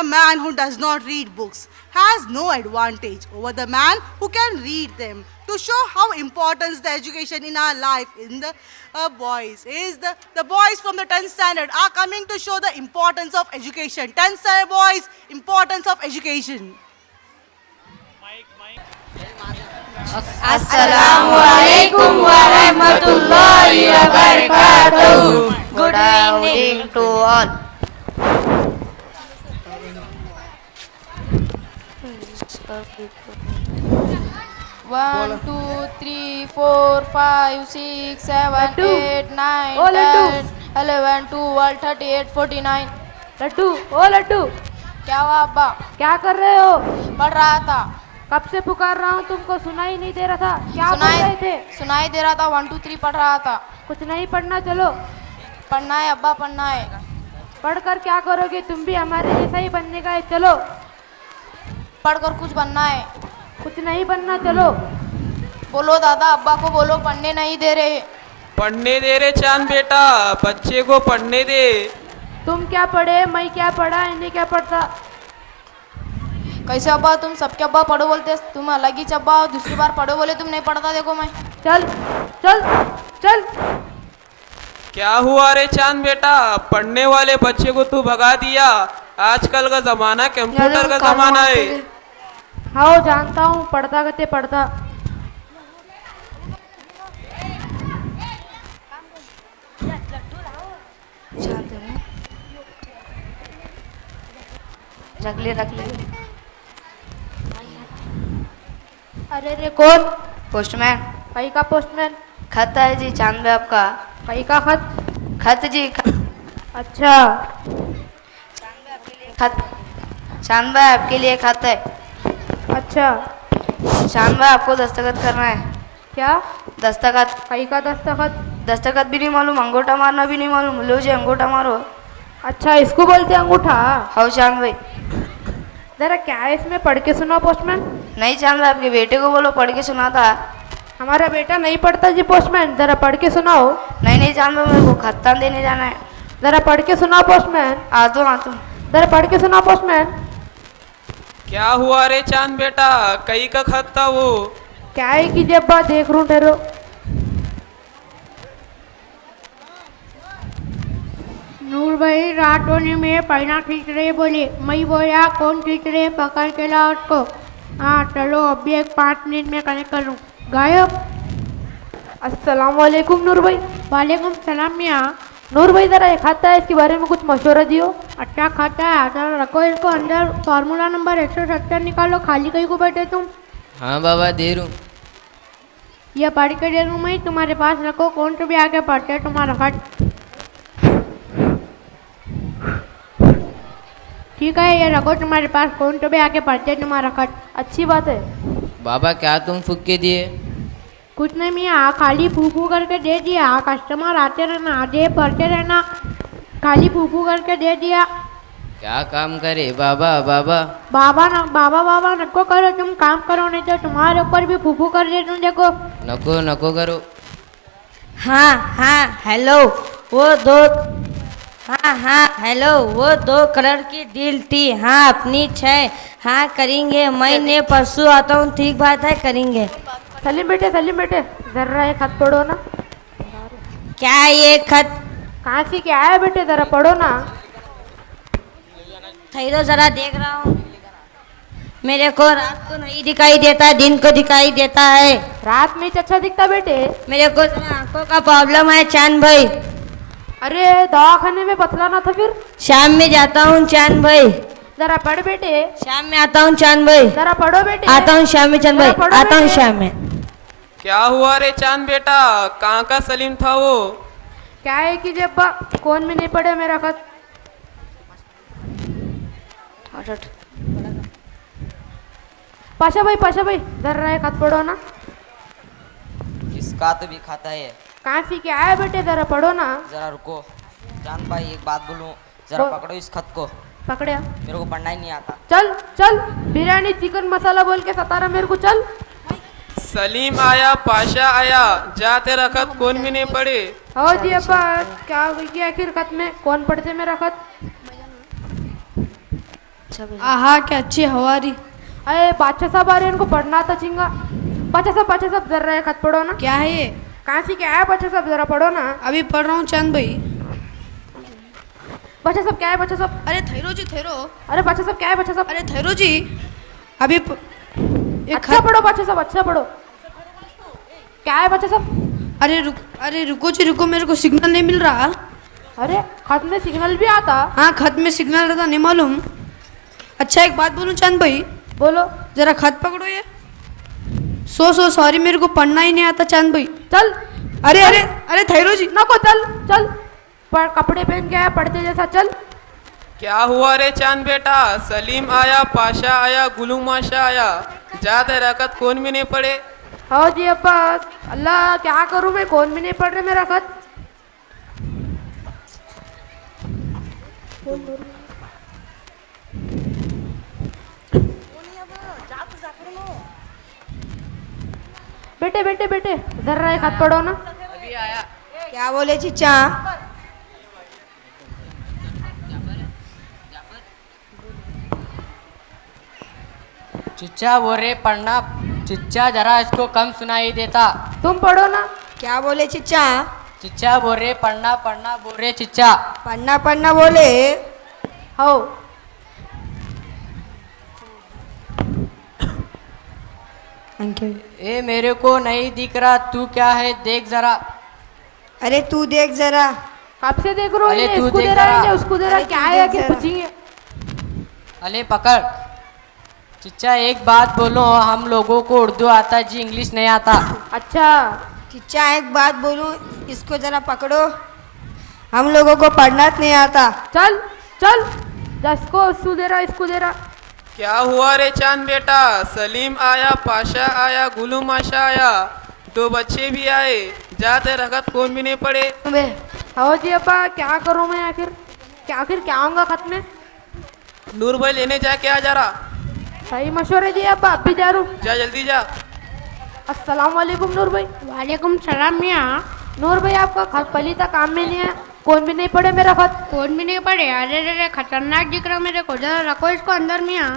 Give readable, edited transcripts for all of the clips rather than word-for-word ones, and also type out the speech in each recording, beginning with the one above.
the man who does not read books has no advantage over the man who can read them. To show how important the education in our life in the boys is the boys from the 10th standard are coming to show the importance of education. 10th standard boys, importance of education. Assalamualaikum warahmatullahi wabarakatuh. Good evening to all. One, two, three, 4, 5, 6, 7, 8, 9, 10, 11, 12, 38, 49. Laddu ओ लड्डू, क्या हुआ अब्बा? क्या कर रहे हो? पढ़ रहा था। कब से पुकार रहा हूँ, तुमको सुनाई नहीं दे रहा था? क्या पढ़ रहे थे? सुनाई दे रहा था। 1, 2, 3 पढ़ रहा था। कुछ नहीं पढ़ना, चलो पढ़ना है अब्बा, पढ़ना है। पढ़कर क्या करोगे? तुम भी हमारे जैसा ही बनने का है, चलो। पढ़कर कुछ बनना है। कुछ नहीं बनना, चलो। बोलो दादा, अब्बा को बोलो पढ़ने नहीं दे रहे। पढ़ने दे रे चांद बेटा, बच्चे को पढ़ने दे। तुम क्या पढ़े, मैं क्या पढ़ा, इन्हें क्या पढ़ता? कैसे अब्बा, तुम सबके अब्बा पढ़ो बोलते, तुम अलग ही अब्बा, दूसरी बार पढ़ो बोले तुम नहीं पढ़ता। देखो मैं। चल चल चल। क्या हुआ रे चांद बेटा, पढ़ने वाले बच्चे को तू भगा दिया। आजकल का जमाना कंप्यूटर का जमाना है। हाँ जानता हूँ, पढ़ता कहते पढ़ता। रख ले। अरे रे कौन? पोस्टमैन। कहीं का पोस्टमैन? खत है जी चांद भाई आपका। कहीं का खत? खत जी अच्छा, खत। चांद भाई आपके लिए खत है। अच्छा। चांद भाई आपको दस्तखत करना है। क्या? दस्तखत। कहीं का दस्तखत? दस्तखत भी नहीं मालूम, अंगूठा मारना भी नहीं मालूम। लो जी अंगूठा मारो। अच्छा, इसको बोलते हैं अंगूठा? हाँ चांद भाई। जरा क्या है इसमें, पढ़ के सुना पोस्टमैन। नहीं चांद भाई, आपके बेटे को बोलो पढ़ के सुनाता। हमारा बेटा नहीं पढ़ता जी पोस्टमैन, जरा पढ़ के सुनाओ। नहीं चांद भाई, मेरे को खत्ता देने जाना है। जरा पढ़ के सुनाओ पोस्टमैन। आ तो जरा पढ़ के सुनाओ पोस्टमैन। क्या हुआ रे चांद बेटा, कई का खत था वो? क्या है कि जब बात देख रू ठहरो। नूर भाई रात होने में पैना खींच रहे, बोले मैं बोया कौन खींच रहे, पकड़ के लाओ उसको। हाँ चलो, अभी एक 5 मिनट में कनेक्ट करूँ। गायब। अस्सलाम वालेकुम नूर भाई। वालेकुम सलाम मियाँ। नूर भाई जरा एक खाता है, इसके बारे में कुछ मशवरा दियो। अच्छा खाता है, जरा रखो इसको अंदर। फार्मूला नंबर 170 निकालो। खाली कहीं को बैठे तुम? हाँ बाबा दे रूँ। ये पढ़ के दे दूँ मैं, तुम्हारे पास रखो। कौन से भी आगे पढ़ते हैं तुम्हारा खत। ठीक है, ये रखो तुम्हारे पास। कौन तो भी आके पढ़ते तुम्हारा खत। अच्छी बात है। बाबा क्या तुम फूक के दिए? कुछ नहीं मियाँ, खाली फूफू करके दे दिया। कस्टमर आते रहना, आगे पढ़ते रहना, खाली फूफू करके दे दिया। क्या काम करे बाबा? बाबा बाबा नको करो, तुम काम करो, नहीं तो तुम्हारे ऊपर भी फूफू कर दे तुम। देखो नको नको करो। हाँ हेलो, वो 2 कलर की डील थी। हाँ अपनी 6। हाँ करेंगे, मैं परसों आता हूँ। ठीक बात है, करेंगे। सलीम बेटे जरा ये खत पढ़ो ना। क्या ये खत? कहाँ से क्या है बेटे, जरा पढ़ो ना। ठहरो जरा, देख रहा हूँ। मेरे को रात को नहीं दिखाई देता, दिन को दिखाई देता है। रात में अच्छा दिखता बेटे? मेरे को जरा आंखों का प्रॉब्लम है चांद भाई। अरे दवाखाने में बतलाना था फिर। शाम में जाता हूँ चांद भाई। जरा पढ़ बेटे। शाम में आता हूँ चांद भाई। जरा पढ़ो बेटे। आता हूँ शाम में चांद भाई, आता हूँ शाम में। क्या हुआ रे चांद बेटा, कहाँ का सलीम था वो? क्या है कि जब कौन में नहीं पढ़े मेरा खत। पाशा भाई जरा ये खत पढ़ो ना। इसका तो भी खाता है। कहाँ से क्या है बेटे, जरा पढ़ो ना। जरा रुको चांद भाई, एक बात बोलूं, जरा पकड़ो इस खत को। पकड़िया? मेरे को पढ़ना ही नहीं आता। चल बिरयानी चिकन मसाला बोल के सता रहा मेरे को। चल सलीम आया, पाशा आया, जाते रखत कौन भी नहीं पढ़े। हो जी अब्बा, क्या हुई कि आखिर खत में कौन पढ़ते मेरा खत? आहा क्या अच्छी हवा रही। अरे बादशाह साहब आ रहे हैं, इनको पढ़ना था चिंगा। बादशाह साहब जरा ये खत पढ़ो ना। क्या है ये? कहाँ से क्या है बादशाह साहब, जरा पढ़ो ना। अभी पढ़ रहा हूँ चांद भाई। बादशाह साहब क्या है बादशाह साहब? अरे थैरो जी थैरो। अरे बादशाह साहब क्या है बादशाह साहब? अरे थैरो जी अभी एक अच्छा पढ़ो बादशाह साहब, अच्छा पढ़ो। क्या है बादशाह साहब? अरे रुको जी रुको, मेरे को सिग्नल नहीं मिल रहा। अरे खत में सिग्नल भी आता? हाँ खत में सिग्नल रहता, नहीं मालूम। अच्छा एक बात बोलूं चांद भाई, बोलो। जरा खत पकड़ो ये। सो सॉरी, मेरे को पढ़ना ही नहीं आता चांद भाई। चल। अरे अरे अरे थैरो जी नको, चल चल। पर कपड़े पहन के आया पढ़ते जैसा, चल। क्या हुआ रे चांद बेटा? सलीम आया, पाशा आया, गुलू माशा आया, जाते रकत कौन भी नहीं पड़े। हाँ जी अब्बा, अल्लाह क्या करूँ मैं, कौन भी नहीं पढ़ रहे मेरा खत। बेटे बेटे बेटे जरा एक खत पढ़ो ना। क्या बोले चिच्चा? चिच्चा बोल रहे पढ़ना। चिच्चा जरा इसको कम सुनाई देता। तुम पढ़ो ना। क्या बोले चिच्चा? चिच्चा बोल रहे पढ़ना पढ़ना बोल रहे चिच्चा। पढ़ना पढ़ना बोले। हो ए मेरे को नहीं दिख रहा, तू क्या है देख जरा। अरे तू देख जरा। कब से देख रहा हूँ, अरे इन्हें तू इसको देख दे रहा है, रहा। इन्हें उसको दे रहा है, अरे क्या तू है देख कि जरा। पूछेंगे। अले पकड़। चिच्चा एक बात बोलो, हम लोगों को उर्दू आता जी, इंग्लिश नहीं आता। अच्छा चिच्चा एक बात बोलूं, इसको जरा पकड़ो, हम लोगों को पढ़ना नहीं आता। चल चल, जिसको उसको दे रहा, इसको दे रहा। क्या हुआ रे चांद बेटा? सलीम आया, पाशा आया, गुलू माशा आया, 2 बच्चे भी आए, जाते रकत कौन भी नहीं पड़े। हाँ जी अब्बा, क्या करूँ मैं आखिर क्या आऊँगा खत में। नूर भाई लेने जाके आ जा रहा। सही मशवरे दिए अब्बा, अब भी जा रहा हूँ। जा जल्दी जा। अस्सलाम वालेकुम नूर भाई। वालेकुम सलाम मियाँ। नूर भाई आपका खत पहली तक काम में नहीं है, कौन भी नहीं पढ़े मेरा खत। कौन भी नहीं पढ़े? अरे अरे खतरनाक दिख रहा मेरे को, जरा रखो इसको अंदर मियाँ।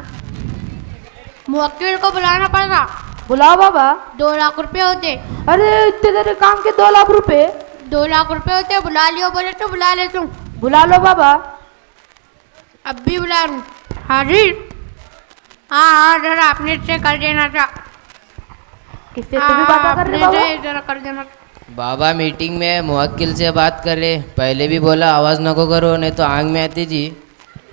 मुवक्किल को बुलाना पड़ेगा। बुलाओ बाबा। 2 लाख रुपए होते। अरे इतने देर काम के 2 लाख रुपए? 2 लाख रुपए होते, बुला लियो बोले तो बुला ले तू। बुला लो बाबा। अब भी बुला लूँ? हाजिर। हाँ जरा आपने से कर देना था। किससे तुम्हें बात कर रहे बाबा? जरा कर देना। बाबा मीटिंग में मुवक्किल से बात कर रहे, पहले भी बोला आवाज़ नको करो नहीं तो आंख में आती जी।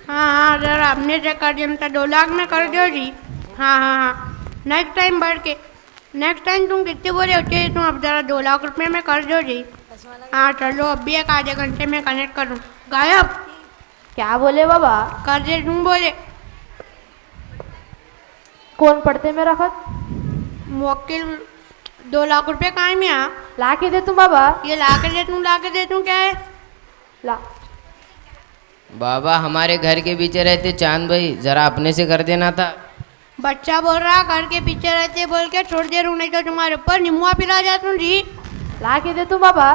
हाँ जरा आपने से कर देना था, 2 लाख में कर दो जी। हाँ नेक्स्ट टाइम बढ़ के, नेक्स्ट टाइम तुम कितने बोले होते तुम, अब जरा 2 लाख रुपए में कर दो जी। हाँ चलो, अब भी एक आधे घंटे में कनेक्ट करूँ। गायब। क्या बोले बाबा? कर दे तुम बोले। कौन पढ़ते मेरा खत? मुवक्किल। 2 लाख रुपए कहाँ में आ? ला के दे तुम बाबा। ये ला के दे तू क्या है? ला। बाबा हमारे घर के पीछे रहते चांद भाई, जरा अपने से कर देना था। बच्चा बोल रहा घर के पीछे रहते बोल के छोड़ दे रू, नहीं तो तुम्हारे ऊपर निमुआ पिला जाता हूँ जी। ला के दे तुम बाबा।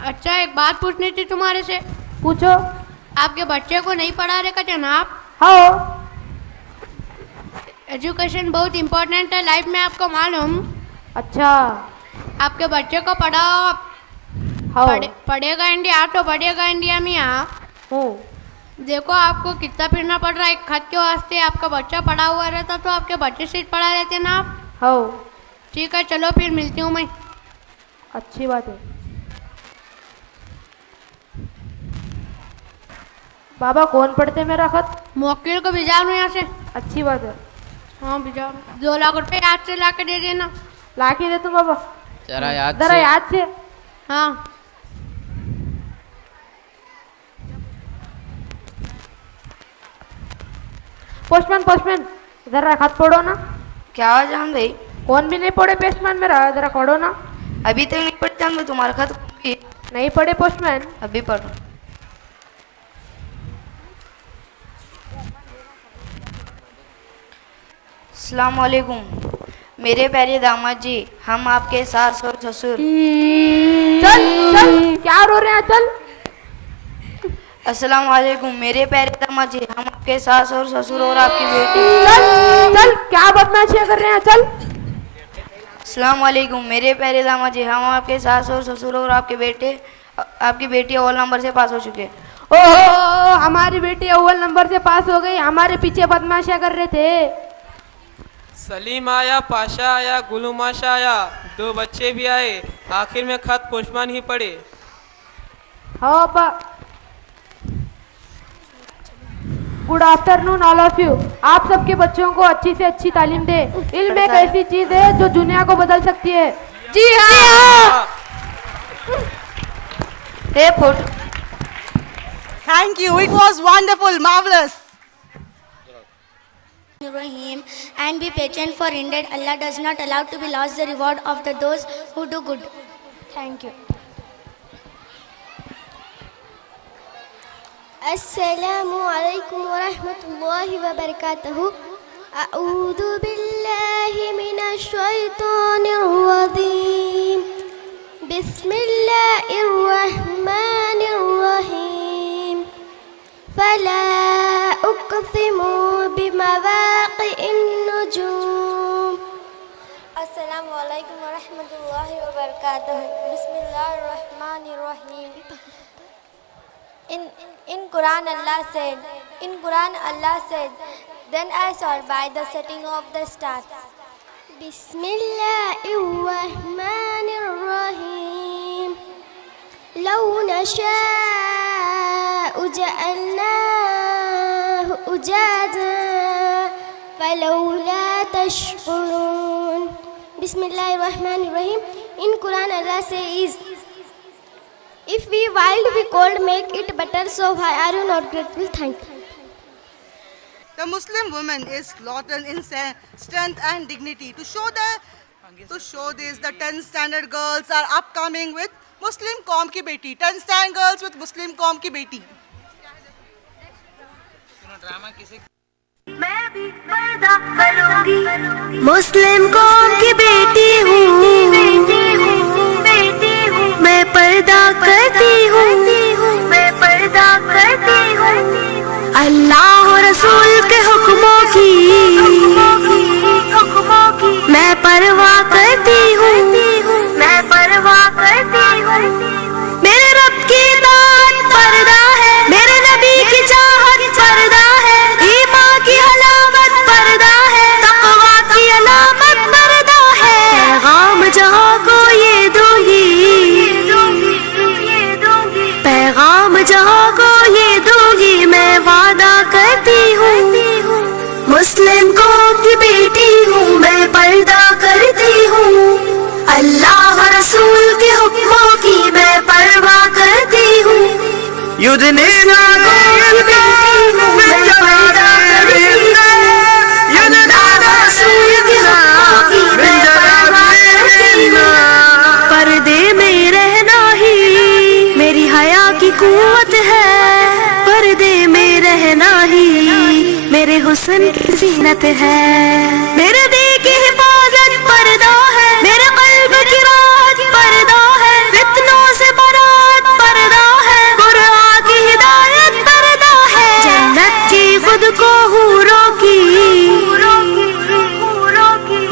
अच्छा एक बात पूछनी थी तुम्हारे से। पूछो। आपके बच्चे को नहीं पढ़ा रहे का जनाब? हाँ। एजुकेशन बहुत इम्पोर्टेंट है लाइफ में, आपको मालूम? अच्छा। आपके बच्चे को पढ़ाओ। हाँ। पढ़ेगा इंडिया तो बढ़ेगा इंडिया में। हूँ। देखो आपको कितना फिरना पड़ रहा है एक खत के वास्ते। आपका बच्चा पढ़ा हुआ रहता तो आपके बच्चे से पढ़ा लेते ना आप। हाँ। ठीक है चलो फिर मिलती हूँ मैं। अच्छी बात है बाबा। कौन पढ़ते मेरा खत? मुवक्किल को भिजा लूँ यहाँ से। अच्छी बात है। हाँ भिजा। 2 लाख रुपए याद से ला के दे देना। ला के दे तुम बाबा। जरा याद जरा से। याद से। हाँ पोस्टमैन जरा खत पढ़ो ना। क्या हुआ जान भाई? कौन भी नहीं पढ़े पोस्टमैन मेरा, जरा पढ़ो ना। अभी तक नहीं पढ़ जान भाई, तुम्हारा खत भी नहीं पढ़े पोस्टमैन? अभी पढ़ो। अस्सलाम वालेकुम मेरे प्यारे दामाद जी, हम आपके सास और ससुर। चल चल, क्या रो रहे हैं, चल। अस्सलाम वालेकुम मेरे प्यारे दामाद जी, हम आपके सास और ससुर और आपकी बेटी। चल चल, क्या बदमाशियां कर रहे हैं, चल। अस्सलाम वालेकुम मेरे प्यारे दामाद जी, हम आपके सास और ससुर और आपकी बेटी अव्वल नंबर से पास हो चुके हैं। ओहो, हमारी बेटी अव्वल नंबर से पास हो गई, हमारे पीछे बदमाशियां कर रहे थे। सलीम आया, पाशा आया, गुलुमाशा आया, 2 बच्चे भी आए, आखिर में खत पोस्टमैन ही पड़े। हाँ पा। Good afternoon all of you. आप सबके बच्चों को अच्छी से अच्छी तालीम दे। इल्म एक ऐसी चीज है जो दुनिया को बदल सकती है। जी हाँ। हे photo. Thank you. It was wonderful, marvelous. Rahim, and be patient, for indeed Allah does not allow to be lost the reward of those who do good. Thank you. Assalamu alaikum wa rahmatullahi wa barakatuhu. A'udhu billahi minash shaitanir rajim. Bismillahir rahmanir rahim. Fala uqsimu bimawaqi'in nujum. Assalamu alaikum wa rahmatullahi wa barakatuh. Bismillahir rahmanir rahim. In Quran Allah said, then I saw by the setting of the stars. Bismillahir rahmanir rahim. Law nasha'u ja'alnahu ujada falawla tashkurun. Bismillahir rahmanir rahim. In Quran Allah says, if we wild we cold, make it better, so why are you not grateful? Thank you. The Muslim woman is slaughtered in strength and dignity. To show this, the 10th standard girls are upcoming with Muslim Qaum Ki Beti. 10th standard girls with Muslim Qaum Ki Beti. मुस्लिम कौम की बेटी हूँ, मैं पर्दा करती हूँ, अल्लाह और रसूल के हुक्मों की मैं परवाह करती हूँ, मेरे रब की इताअत पर्दा है, मेरे नबी की चाहत पर्दा है, ईमान की हलावत पर्दा है, तक़वा की अलामत पर्दा है, पैगाम जहाँ को ये दूंगी, पैगाम जहाँ को ये दूंगी, मैं वादा करती हूँ, मुस्लिम कौम की बेटी हूँ, मैं पर्दा करती हूँ, अल्लाह रसूल के हुक्मों की मैं परवाह करती हूँ, युद्ध की बेटी हूँ, मैं पर्दा करती हूँ, अल्लाह रसूल के हुक्मों की मैं परवाह करती हूँ, पर्दे में रहना ही मेरी हया की कुव्वत है, पर्दे में रहना ही मेरे हुस्न की जीनत है, मेरे दिल की हिफाजत पर्दा है, मेरे कल्ब की राहत पर्दा है, फितनों से बरात पर्दा है, कुरान की हिदायत पर्दा है, जन्नत की खुद को हूरों की,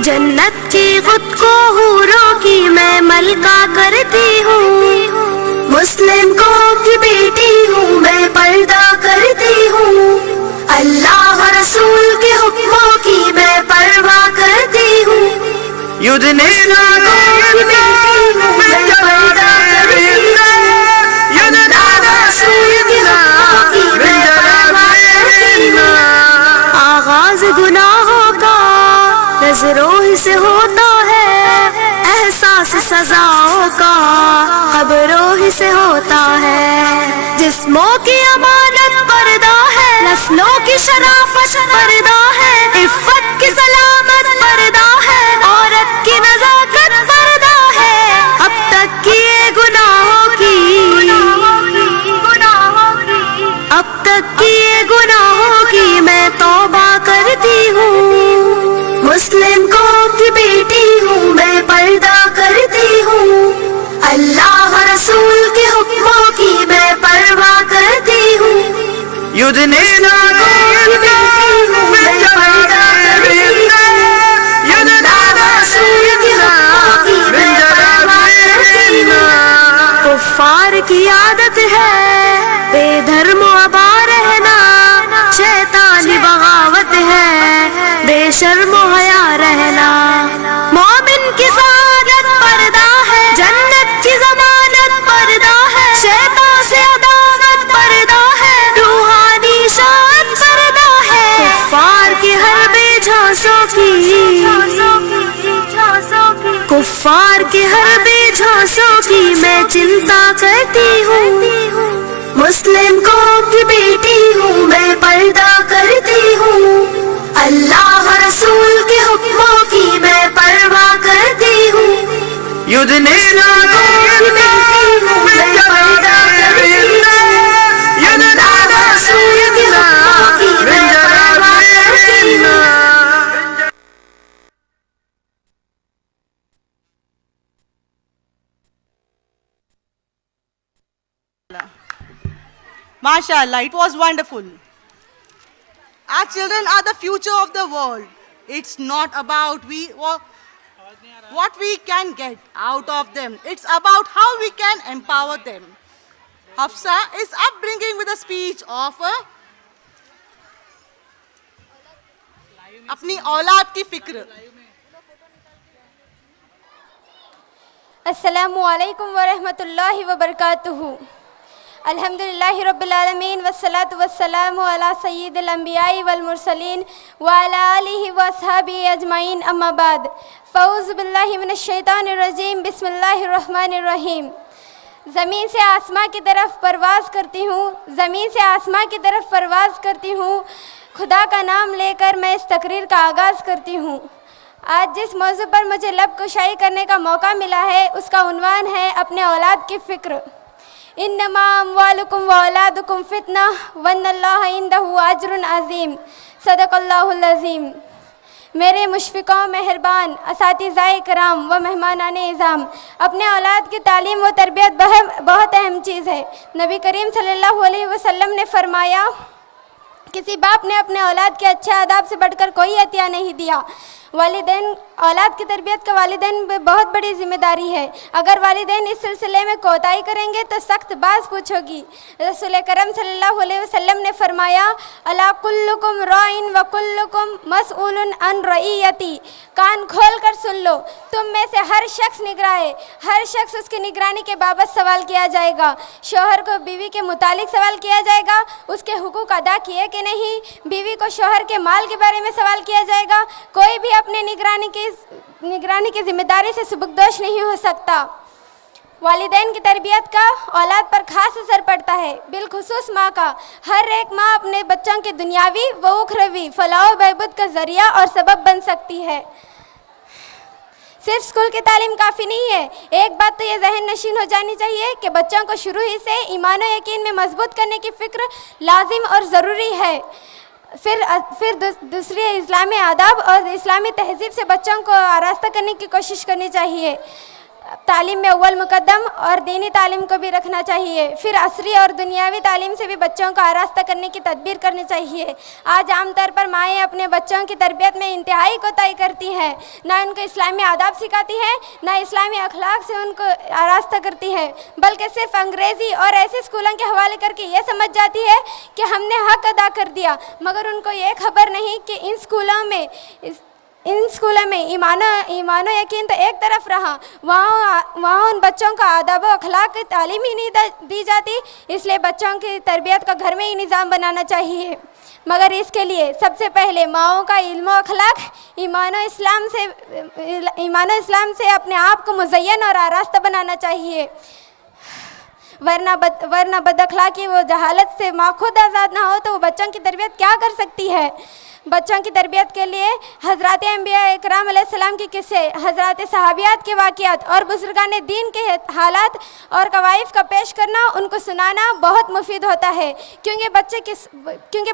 जन्नत की खुद को हूरों की मैं मलका करती हूँ, मुस्लिम कौम की बेटी हूँ, मैं पर्दा करती हूँ, अल्लाह रसूल के हुक्मों की मैं परवाह करती हूँ, युद्ध की बेटी हूँ, मैं पर्दा करती हूँ, अल्लाह रसूल के हुक्मों की मैं परवाह करती हूँ, आगाज गुनाहों का नजरों ही से होता है, एहसास सजाओं का खबरों ही से होता है, जिस्मों की अमानत पर्दा है, नस्लों की शराफत पर्दा है, इफ्फत की सलामत पर्दा है, औरत की नजाकत पर्दा है, अब तक किए गुनाहों की, अब तक किए गुनाहों की मैं तौबा करती हूँ, मुस्लिम कौम की बेटी हूँ, मैं पर्दा करती हूँ, अल्लाह रसूल के हुक्मों की मैं परवाह करती हूँ, युद्धने लागों की बेटी हूँ मैं पर्दा करती हूँ अल्लाह रसूल के हुक्मों की मैं परवाह करती हूँ कुफ्फार की आदत है बेधर्म अबा रहना शैतानी बगावत है बेशर्म हया रहना मोमिन की सादत पर्दा है जन्नत की जमानत पर्दा है शैतान से अदावत पर्दा है रूहानी शान पर्दा है कुफ्फार की हर बेझांसों की कुफ्फार के हर बेझांसों की मैं चिंता करती हूँ मुस्लिम कौम की बेटी हूँ मैं पर्दा करती हूँ अल्लाह रसूल के हुक्मों की मैं परवाह करती हूँ युद्धने लागों की बेटी हूँ मैं पर्दा करती हूँ अल्लाह रसूल के हुक्मों की मैं परवाह करती हूँ MashaAllah, it was wonderful. Our children are the future of the world. It's not about what we can get out of them. It's about how we can empower them. Hafsa is upbringing with a speech of अपनी औलाद की फिक्र. अस्सलामु अलैकुम व रहमतुल्लाहि व बरकातुहू. अल्हम्दुलिल्लाहि रब्बिल आलमीन वस्सलातु वस्सलामु अला सय्यिदिल अंबियाई वल मुरसलीन व अला आलिहि व अस्हाबिहि अजमाइन अम्मा बाद. फ़ऊज़ु बिल्लाहि मिनश शैतानिर रजीम. बिस्मिल्लाहिर रहमानिर रहीम. ज़मीन से आसमां की तरफ परवाज़ करती हूँ, ज़मीन से आसमां की तरफ परवाज़ करती हूँ. खुदा का नाम लेकर मैं इस तकरीर का आगाज़ करती हूँ. आज जिस मौजू पर मुझे लब कुशाई करने का मौका मिला है उसका उन्वान है अपने औलाद की फ़िक्र. इन्नमा अम्वालुकुम व औलादुकुम फितना वन्नल्लाह इंदहु अज्रुन अज़ीम. सदक़ल्लाहुल अज़ीम. मेरे मुशफ़िक़ों मेहरबान असातिज़ाए कराम व मेहमानान इज़ाम, अपने औलाद की तालीम व तरबियत बहुत अहम चीज़ है. नबी करीम सल्लल्लाहु अलैहि वसल्लम ने फरमाया, किसी बाप ने अपने औलाद के अच्छे आदाब से बढ़कर कोई अतिया नहीं दिया. वालिदैन औलाद की तरबियत का वालिदैन पे बहुत बड़ी जिम्मेदारी है. अगर वालिदैन इस सिलसिले में कोताही करेंगे तो सख्त बाज पूछोगी. रसूल करम सल्लल्लाहु अलैहि वसल्लम ने फरमाया, अला कुल्लुकुम राइन व कुल्लुकुम मसऊलुन अन रईयती. कान खोल कर सुन लो, तुम में से हर शख्स निगरान है, हर शख्स उसकी निगरानी के बाबत सवाल किया जाएगा. शोहर को बीवी के मुतालिक सवाल किया जाएगा, उसके हुकूक अदा किए कि नहीं. बीवी को शोहर के माल के बारे में सवाल किया जाएगा. कोई भी अपने निगरानी की जिम्मेदारी से सुबकदोश नहीं हो सकता. वालिदैन की तरबियत का औलाद पर खास असर पड़ता है, बिलखुसूस माँ का. हर एक माँ अपने बच्चों की दुनियावी व उखरवी फलाह बहबूद का जरिया और सबब बन सकती है. सिर्फ स्कूल की तालीम काफ़ी नहीं है. एक बात तो ये जहन नशीन हो जानी चाहिए कि बच्चों को शुरू ही से ईमान व यकीन में मजबूत करने की फ़िक्र लाजिम और ज़रूरी है. फिर दूसरी इस्लामी आदाब और इस्लामी तहजीब से बच्चों को आरास्ता करने की कोशिश करनी चाहिए. तालीम में अव्वल मुकद्दम और दीनी तालीम को भी रखना चाहिए. फिर असरी और दुनियावी तालीम से भी बच्चों को आरास्ता करने की तदबीर करनी चाहिए. आज आमतौर पर माएँ अपने बच्चों की तरबियत में इंतहाई कोताही करती हैं. ना उनको इस्लामी आदाब सिखाती हैं, ना इस्लामी अखलाक से उनको आरास्ता करती हैं, बल्कि सिर्फ अंग्रेज़ी और ऐसे स्कूलों के हवाले करके ये समझ जाती है कि हमने हक़ अदा कर दिया. मगर उनको ये खबर नहीं कि इन स्कूलों में ईमानो यकीन तो एक तरफ रहा, वहाँ उन बच्चों का आदाब व अखलाक की तालीम ही नहीं दी जाती. इसलिए बच्चों की तरबियत का घर में ही निज़ाम बनाना चाहिए. मगर इसके लिए सबसे पहले माओं का इल्म व अखलाक ईमानो इस्लाम से अपने आप को मुज़य्यन और आरास्ता बनाना चाहिए. वरना बदअखलाकी वो जहालत से माँ खुद आज़ाद ना हो तो वो बच्चों की तरबियत क्या कर सकती है. बच्चों की तरबियत के लिए हज़रात अंबिया इकराम अलैहिस्सलाम की किस्से, हज़रात सहाबियात के वाक़ियात और बुजुर्गान दीन के हालात और कवाइफ का पेश करना, उनको सुनाना बहुत मुफीद होता है, क्योंकि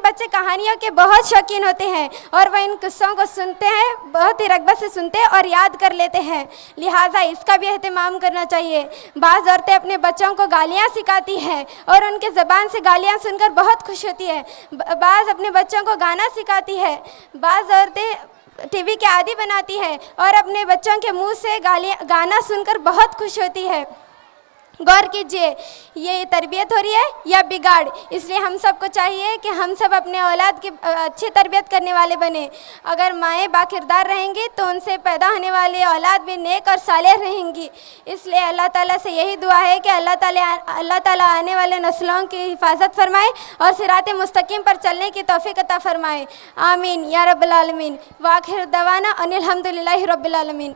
बच्चे कहानियों के बहुत शौकीन होते हैं और वह इन किस्सों को सुनते हैं, बहुत ही रग़बत से सुनते हैं और याद कर लेते हैं। लिहाजा इसका भी एहतमाम करना चाहिए। बाज़ औरतें अपने बच्चों को गालियाँ सिखाती हैं और उनके ज़बान से गालियाँ सुनकर बहुत खुश होती है। बाज़ अपने बच्चों को गाना सिखाती है। बाज़ औरतें टीवी के आदी बनाती हैं और अपने बच्चों के मुंह से गाना सुनकर बहुत खुश होती है। गौर कीजिए, ये तरबियत हो रही है या बिगाड़। इसलिए हम सबको चाहिए कि हम सब अपने औलाद की अच्छी तरबियत करने वाले बने। अगर माएँ बाकिरदार रहेंगी तो उनसे पैदा होने वाली औलाद भी नेक और सालेह रहेंगी। इसलिए अल्लाह ताला से यही दुआ है कि अल्लाह ताला आने वाले नस्लों की हिफाजत फरमाए और सिराते मुस्तकीम पर चलने की तौफीक अता फरमाए। आमीन या रब्बल आलमीन। वाखिर दवाना अनिल हम्दुलिल्लाहि रब्बिल आलमीन।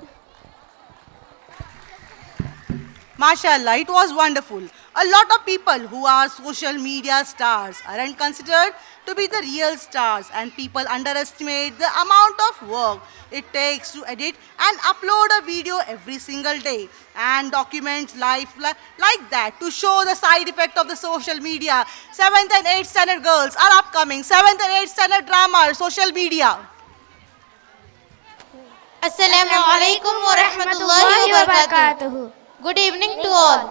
MashaAllah, it was wonderful. A lot of people who are social media stars aren't considered to be the real stars, and people underestimate the amount of work it takes to edit and upload a video every single day and document life like that to show the side effect of the social media. 7th and 8th standard girls are upcoming. 7th and 8th standard drama, social media. Assalamu alaikum wa rahmatullahi wa barakatuh. Good evening to all.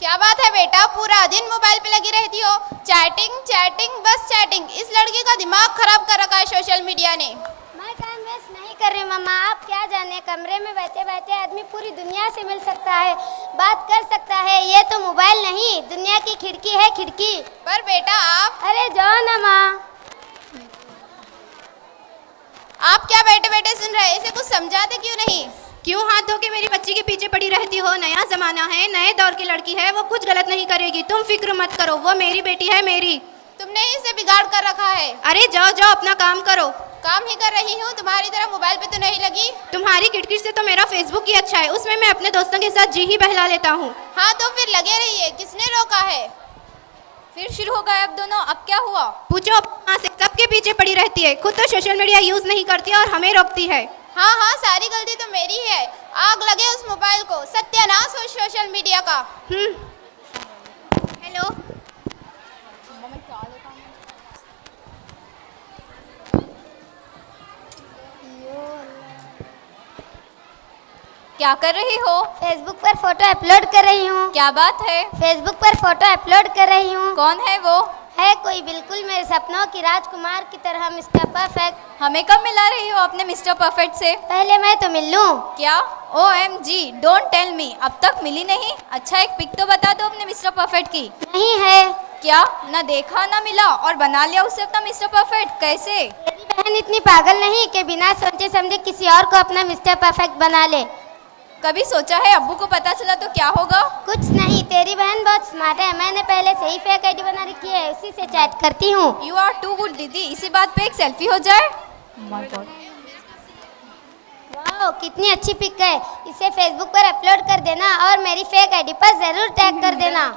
क्या बात है बेटा, पूरा दिन mobile पे लगी रहती हो। चैटिंग चैटिंग बस चैटिंग। इस लड़की का दिमाग खराब कर रखा है सोशल मीडिया ने। मैं टाइम वेस्ट नहीं कर रही मामा, आप क्या जाने, कमरे में बैठे बैठे आदमी पूरी दुनिया से मिल सकता है, बात कर सकता है। ये तो मोबाइल नहीं, दुनिया की खिड़की है, खिड़की। पर बेटा आप, अरे जाओ ना माँ। आप क्या बैठे बैठे सुन रहे हैं? इसे कुछ समझाते क्यों नहीं? क्यों हाथ धो के मेरी बच्ची के पीछे पड़ी रहती हो? नया जमाना है, नए दौर की लड़की है, वो कुछ गलत नहीं करेगी, तुम फिक्र मत करो, वो मेरी बेटी है, मेरी। तुमने ही इसे बिगाड़ कर रखा है। अरे जाओ जाओ अपना काम करो। काम ही कर रही हूँ, तुम्हारी तरह मोबाइल पे तो नहीं लगी। तुम्हारी किटकिट से तो मेरा फेसबुक ही अच्छा है, उसमें मैं अपने दोस्तों के साथ जी ही बहला लेता हूँ। हाँ तो फिर लगे रहिए, किसने रोका है? फिर शुरू हो गए अब दोनों, अब क्या हुआ? पूछो अपना से, सबके पीछे पड़ी रहती है, खुद तो सोशल मीडिया यूज नहीं करती और हमें रोकती है। हाँ हाँ, सारी गलती तो मेरी है। आग लगे उस मोबाइल को, सत्यानाश हो सोशल मीडिया का। हेलो, क्या कर रही हो? फेसबुक पर फोटो अपलोड कर रही हूँ। क्या बात है? फेसबुक पर फोटो अपलोड कर रही हूँ। कौन है वो? है कोई बिल्कुल मेरे सपनों की राजकुमार की तरह, मिस्टर परफेक्ट। हमें कब मिला रही हो अपने मिस्टर परफेक्ट से? पहले मैं तो मिल लूं। क्या? OMG, डोंट टेल मी, अब तक मिली नहीं? अच्छा एक पिक तो बता दो अपने मिस्टर परफेक्ट की। नहीं है। क्या? ना देखा ना मिला और बना लिया उसे अपना मिस्टर परफेक्ट? कैसे? मेरी बहन इतनी पागल नहीं कि बिना सोचे समझे किसी और को अपना मिस्टर परफेक्ट बना ले। कभी सोचा है अब्बू को पता चला तो क्या होगा? कुछ नहीं, तेरी बहन बहुत स्मार्ट है, मैंने पहले से ही फेक आईडी बना रखी है, उसी से चैट करती हूँ। यू आर टू गुड दीदी, इसी बात पे एक सेल्फी हो जाए। वाह कितनी अच्छी पिक है, इसे फेसबुक पर अपलोड कर देना और मेरी फेक आईडी पर जरूर टैग कर देना।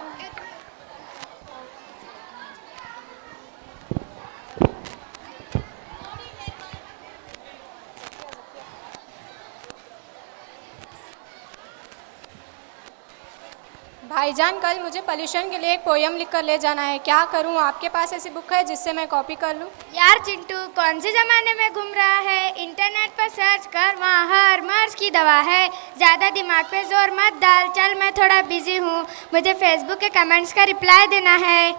भाईजान कल मुझे पोल्यूशन के लिए एक पोयम लिख कर ले जाना है, क्या करूं? आपके पास ऐसी बुक है जिससे मैं कॉपी कर लूं? यार चिंटू, कौन से ज़माने में घूम रहा है? इंटरनेट पर सर्च कर, वहाँ हर मर्ज की दवा है। ज़्यादा दिमाग पे जोर मत डाल, चल मैं थोड़ा बिजी हूँ, मुझे फेसबुक के कमेंट्स का रिप्लाई देना है।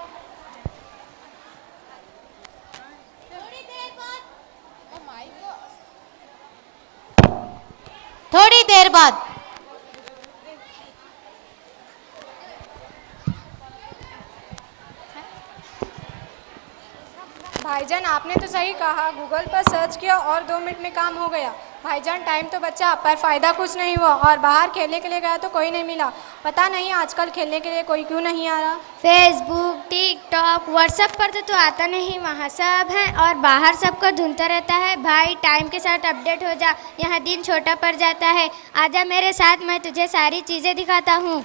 थोड़ी देर बाद। भाईजान आपने तो सही कहा, गूगल पर सर्च किया और 2 मिनट में काम हो गया। भाईजान टाइम तो बचा पर फ़ायदा कुछ नहीं हुआ, और बाहर खेलने के लिए गया तो कोई नहीं मिला। पता नहीं आजकल खेलने के लिए कोई क्यों नहीं आ रहा। फेसबुक, टिकटॉक, व्हाट्सएप पर तो आता नहीं, वहाँ सब है और बाहर सबको ढूंढता रहता है। भाई टाइम के साथ अपडेट हो जा, यहाँ दिन छोटा पड़ जाता है। आजा मेरे साथ, मैं तुझे सारी चीज़ें दिखाता हूँ।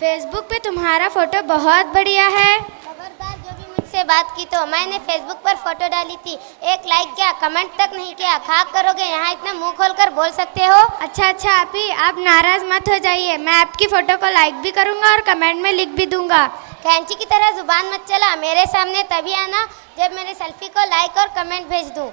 फेसबुक पे तुम्हारा फोटो बहुत बढ़िया है। खबरदार, जो भी मुझसे बात की तो मैंने फेसबुक पर फोटो डाली थी, 1 लाइक क्या, कमेंट तक नहीं किया। खाक करोगे, यहाँ इतना मुंह खोलकर बोल सकते हो। अच्छा आपी, आप नाराज मत हो जाइए, मैं आपकी फोटो को लाइक भी करूँगा और कमेंट में लिख भी दूंगा। कैंची की तरह जुबान मत चला, मेरे सामने तभी आना जब मेरे सेल्फी को लाइक और कमेंट भेज दूँ।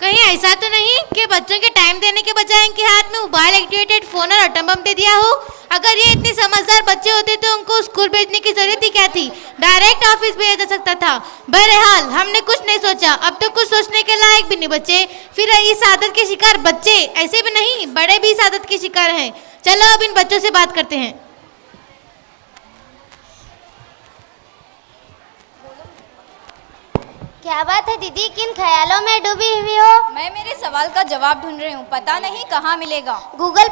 कहीं ऐसा तो नहीं कि बच्चों के टाइम देने के बजाय इनके हाथ में मोबाइल एक्टिवेटेड फोन और एटम बम दे दिया हो। अगर ये इतने समझदार बच्चे होते तो उनको स्कूल भेजने की जरूरत ही क्या थी, डायरेक्ट ऑफिस भेजा जा सकता था। बहरहाल हमने कुछ नहीं सोचा, अब तो कुछ सोचने के लायक भी नहीं बचे। फिर इस आदत के शिकार बच्चे, ऐसे भी नहीं बड़े भी इस आदत के शिकार हैं। चलो अब इन बच्चों से बात करते हैं। क्या बात है दीदी, किन ख्यालों में डूबी हुई हो? मैं मेरे सवाल का जवाब ढूंढ रही हूँ, पता नहीं कहाँ मिलेगा। गूगल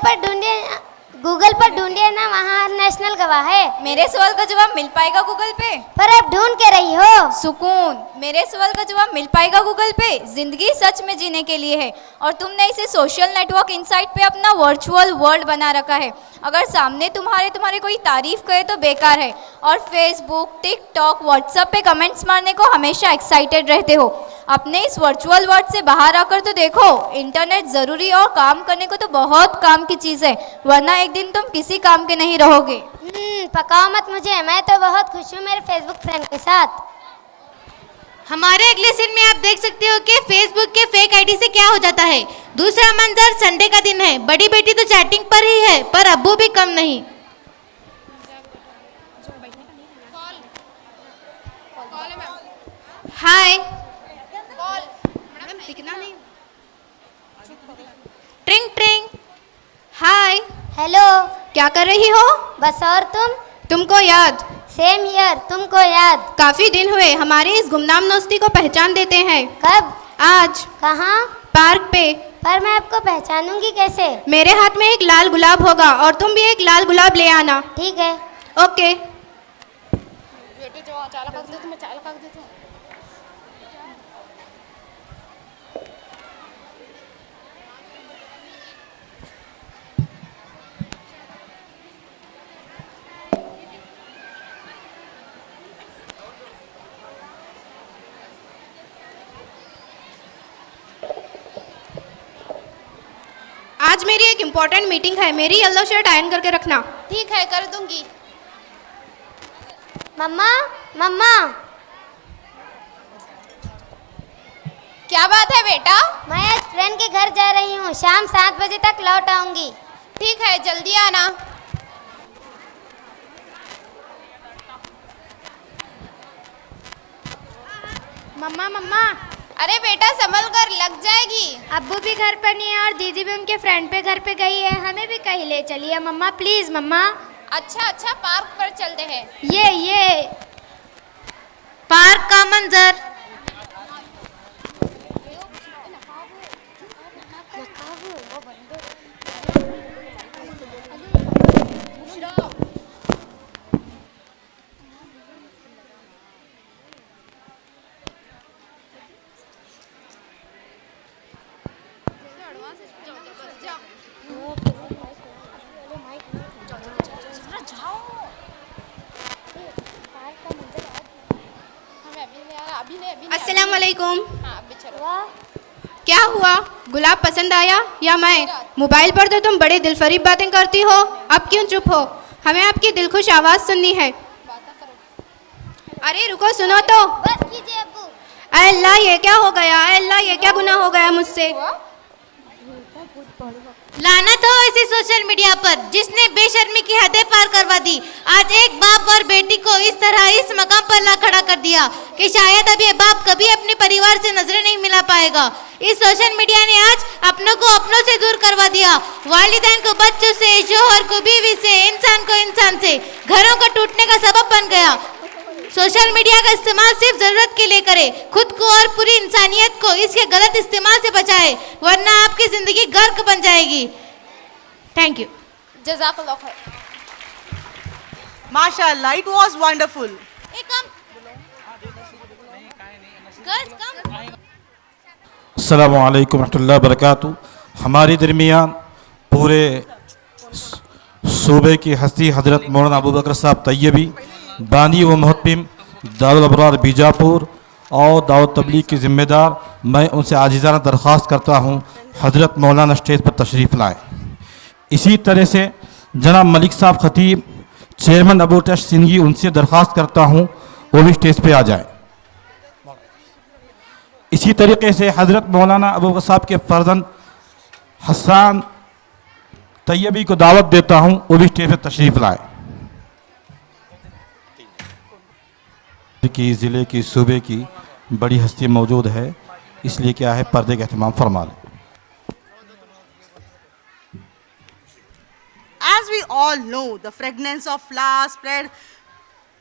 पर ढूंढिए ना, वहाँ नेशनल गवाह है। मेरे सवाल का जवाब मिल पाएगा गूगल पे? पर आप ढूंढ के रही हो। सुकून, मेरे सवाल का जवाब मिल पाएगा गूगल पे? जिंदगी सच में जीने के लिए है और तुमने इसे सोशल नेटवर्क इनसाइट पे अपना वर्चुअल वर्ल्ड बना रखा है। अगर सामने तुम्हारे कोई तारीफ करे तो बेकार है। और फेसबुक, टिकटॉक, व्हाट्सएप पे कमेंट्स मारने को हमेशा एक्साइटेड रहते हो। अपने इस वर्चुअल वर्ल्ड से बाहर आकर तो देखो, इंटरनेट ज़रूरी और काम करने को तो बहुत काम की चीज़ है, वरना एक दिन तुम किसी काम के नहीं रहोगे। पकाओ मत मुझे, मैं तो बहुत खुश हूँ मेरे फेसबुक फ्रेंड के साथ। हमारे अगले सीन में आप देख सकते हो कि फेसबुक के फेक आईडी से क्या हो जाता है। दूसरा मंजर, संडे का दिन है, बड़ी बेटी तो चैटिंग पर ही है पर अब्बू भी कम नहीं। हाय, ट्रिंग ट्रिंग। हाय, हेलो, क्या कर रही हो? बस, और तुम? तुमको याद? सेम हियर, तुमको याद? काफी दिन हुए, हमारी इस गुमनाम दोस्ती को पहचान देते हैं। कब? आज। कहाँ? पार्क पे। पर मैं आपको पहचानूंगी कैसे? मेरे हाथ में एक लाल गुलाब होगा और तुम भी एक लाल गुलाब ले आना। ठीक है। ओके। आज मेरी एक इम्पोर्टेंट मीटिंग है, मेरी येलो शर्ट आयरन करके रखना। ठीक है, कर दूंगी। मम्मा, मम्मा। क्या बात है बेटा? मैं आज फ्रेंड के घर जा रही हूँ, शाम 7 बजे तक लौट आऊंगी। ठीक है, जल्दी आना। मम्मा मम्मा। अरे बेटा संभल कर, लग जाएगी। अब्बू भी घर पर नहीं है और दीदी भी उनके फ्रेंड पे घर पे गई है, हमें भी कहीं ले चलिए मम्मा, प्लीज मम्मा। अच्छा, पार्क पर चलते हैं। ये पार्क का मंजर। अस्सलाम वालेकुम। क्या हुआ, गुलाब पसंद आया या मैं? मोबाइल पर तो तुम बड़े दिलफरीब बातें करती हो, अब क्यों चुप हो? हमें आपकी दिलखुश आवाज़ सुननी है। अरे रुको, सुनो तो। बस कीजिए अब्बू। अल्लाह, ये क्या हो गया? अल्लाह, ये क्या गुनाह हो गया मुझसे? लानत हो ऐसे सोशल मीडिया पर जिसने बेशर्मी की हदें पार करवा दी। आज एक बाप और बेटी को इस तरह इस मकाम पर ला खड़ा कर दिया कि शायद अब ये बाप कभी अपने परिवार से नजरें नहीं मिला पाएगा। इस सोशल मीडिया ने आज अपनों को अपनों से दूर करवा दिया, वालिदैन को बच्चों से, शोहर को बीवी से, इंसान को इंसान से, घरों का टूटने का सबब बन गया। सोशल मीडिया का इस्तेमाल सिर्फ जरूरत के लिए करें, खुद को और पूरी इंसानियत को इसके गलत इस्तेमाल से बचाएं, वरना आपकी जिंदगी गर्क बन जाएगी। Thank you. जज़ाकल्लाह खैर। Mashallah, it was wonderful. अस्सलामु अलैकुम रहमतुल्लाहि व बरकातुहू। हमारे दरमियान पूरे सूबे की हस्ती हज़रत मौलाना अबू बकर साहब तैयबी, बानी व मुहत्तिम दारुल अबरार बीजापुर और दावत तबलीग के ज़िम्मेदार, मैं उनसे आजिज़ाना दरख्वास्त करता हूँ हज़रत मौलाना स्टेज पर तशरीफ़ लाएँ। इसी तरह से जनाब मलिक साहब ख़तीब चेयरमैन अबू ट्रस्ट सिंधी, उनसे दरख्वास्त करता हूँ वो भी स्टेज पे आ जाए। इसी तरीके से हज़रत मौलाना अबू बकर साहब के फर्जंद हसन तैयबी को दावत देता हूँ वो भी स्टेज पे तशरीफ़ लाए। कि ज़िले की सूबे की बड़ी हस्ती मौजूद है, इसलिए क्या है पर्दे का एहतमाम फरमा लें। As we all know, the fragrance of flowers spread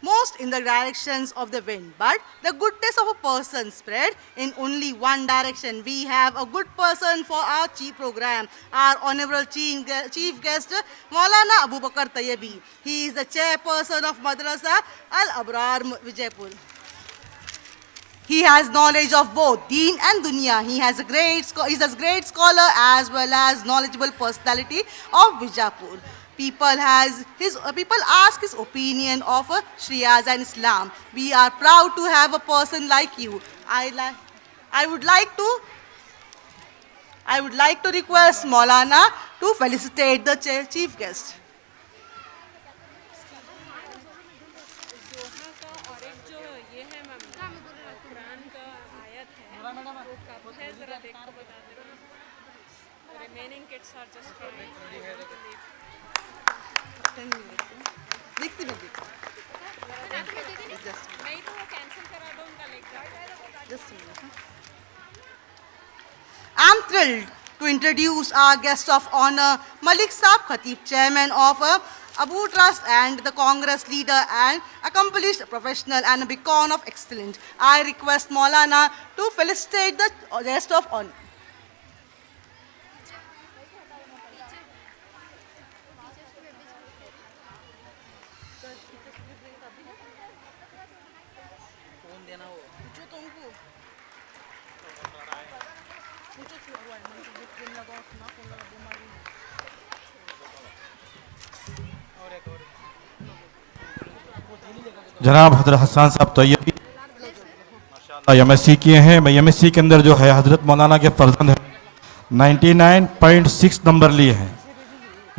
most in the directions of the wind, but the goodness of a person spread in only one direction. We have a good person for our chief program, our honorable chief guest, Maulana Abu Bakar Tayyibi. He is the chairperson of Madrasa Al-Abrar Vijaypur. He has knowledge of both Deen and Dunya. He is a great scholar as well as knowledgeable personality of Vijaypur. People ask his opinion of Shariah and Islam. We are proud to have a person like you. I would like to request Maulana to felicitate the chief guest. I'm thrilled to introduce our guest of honor, Malik Saab Khatib, chairman of Abu Trust and the Congress leader and accomplished professional and a beacon of excellence. I request Maulana to felicitate the guest of honor. जनाब हज़रत हसन साहब तैयबी MSc किए हैं। मैं MSc के अंदर जो है हज़रत मौलाना के फर्जंद है 99.6 नंबर लिए हैं।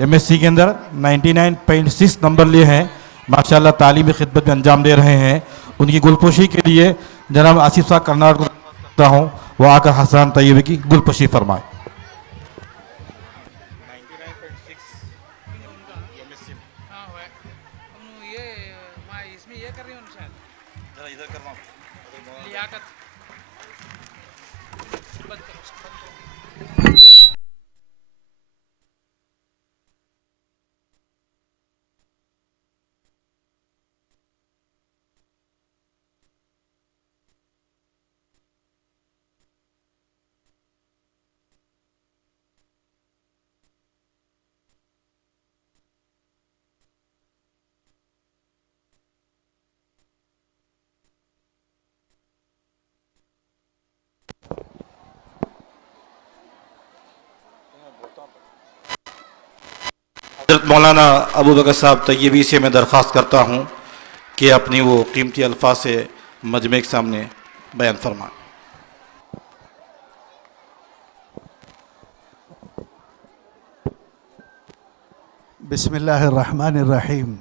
MSc के अंदर 99.6 नंबर लिए हैं। माशाल्लाह तालीमी खिदमत में अंजाम दे रहे हैं। उनकी गुलपोशी के लिए जनाब आसिफ साहब कर्नाटक को कहता हूँ वो आकर हसन तैयबी की गुलपोशी फरमाए। हज़रत मौलाना अबू बकर साहब तैयबी से मैं दरख्वास्त करता हूँ कि अपनी वो कीमती अल्फाज से मजमे के सामने बयान फरमाएं। बिस्मिल्लाहिर्रहमानिर्रहीम।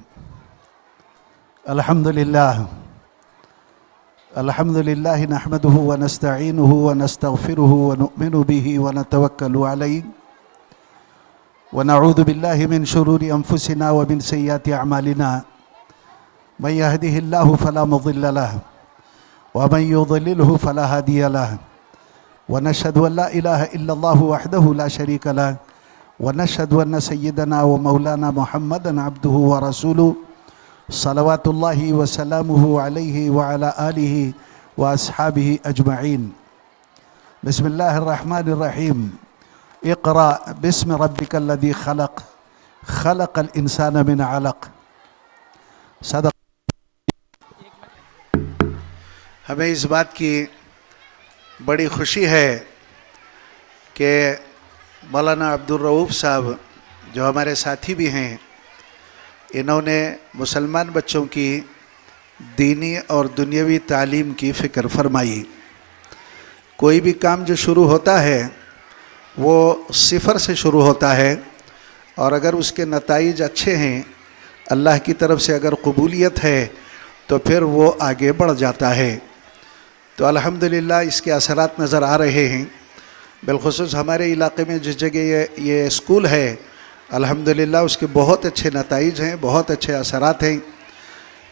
अल्हम्दुलिल्लाह नहमदुहु व नस्तईनुहु व नस्तगफिरुहु व नुमिनु बिही व नतवक्कलु अलैहि व नऊज़ु बिल्लाहि मिन शुरूरि अनफुसिना व मिन सय्यिआति अअमालिना मन यहदिहिल्लाहु फला मुज़िल्ल लहु व मन युज़लिलहु फला हादिय लहु वनशहदु अल्ला इलाहा इल्लल्लाहु वहदहु ला शरीका लह वनशहदु अन्न सय्यदना व मौलाना मुहम्मदन अब्दुहु व रसूलुहु सलवातुल्लाहि व सलामुहु अलैहि व अला आलिहि व अस्हाबिहि अजमईन। बिस्मिल्लाहिर रहमानिर रहीम। इक़रा बिस्मि रब्बिकल्लज़ी खलक़ खलक़ल इंसाना मिन अलक़। सदक़। हमें इस बात की बड़ी खुशी है कि मौलाना अब्दुल रऊफ़ साहब जो हमारे साथी भी हैं, इन्होंने मुसलमान बच्चों की दीनी और दुनियावी तालीम की फ़िक्र फरमाई। कोई भी काम जो शुरू होता है वो सिफ़र से शुरू होता है, और अगर उसके नताइज अच्छे हैं, अल्लाह की तरफ से अगर कबूलियत है, तो फिर वो आगे बढ़ जाता है। तो अल्हम्दुलिल्लाह इसके असरात नज़र आ रहे हैं। बिलखुसूस हमारे इलाके में जिस जगह ये स्कूल है, अल्हम्दुलिल्लाह उसके बहुत अच्छे नताइज हैं, बहुत अच्छे असरात हैं,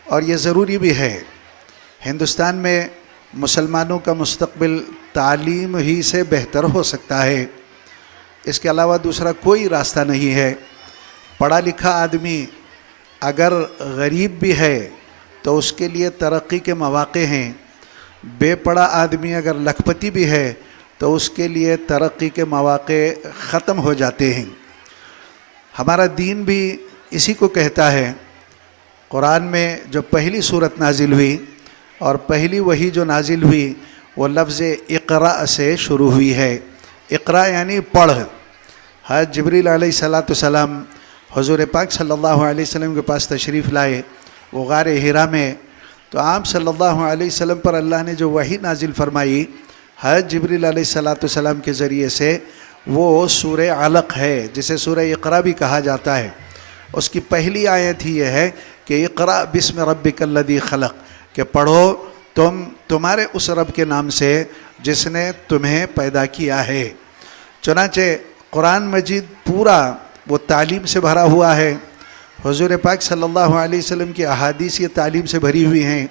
और ये ज़रूरी भी है। हिंदुस्तान में मुसलमानों का मुस्तक़बिल तालीम ही से बेहतर हो सकता है, इसके अलावा दूसरा कोई रास्ता नहीं है। पढ़ा लिखा आदमी अगर गरीब भी है तो उसके लिए तरक्की के मौक़े हैं, बेपढ़ा आदमी अगर लखपति भी है तो उसके लिए तरक्की के मौक़े ख़त्म हो जाते हैं। हमारा दीन भी इसी को कहता है। कुरान में जो पहली सूरत नाजिल हुई और पहली वही जो नाजिल हुई वो लफ्ज़ इक़रा से शुरू हुई है। इक़रा यानी पढ़। हज़रत जिब्रील अलैहिस्सलाम हुज़ूर पाक सल्लल्लाहु अलैहि वसल्लम के पास तशरीफ़ लाए वो गार हिरा में, तो आप सल्लल्लाहु अलैहि वसल्लम पर अल्लाह ने जो वही नाजिल फरमाई हज़रत जिब्रील अलैहिस्सलाम के ज़रिए से, वो सूरह अलक़ है, जिसे सूरह इक़रा भी कहा जाता है। उसकी पहली आयत ही यह है कि इक़रा बिस्मि रब्बिकल्लज़ी खलक़, कि पढ़ो तुम्हारे उस रब के नाम से जिसने तुम्हें पैदा किया है। चुनांचे कुरान मजीद पूरा वो तालीम से भरा हुआ है। हुज़ूर पाक सल्लल्लाहु अलैहि वसल्लम की अहादीस ये तालीम से भरी हुई हैं,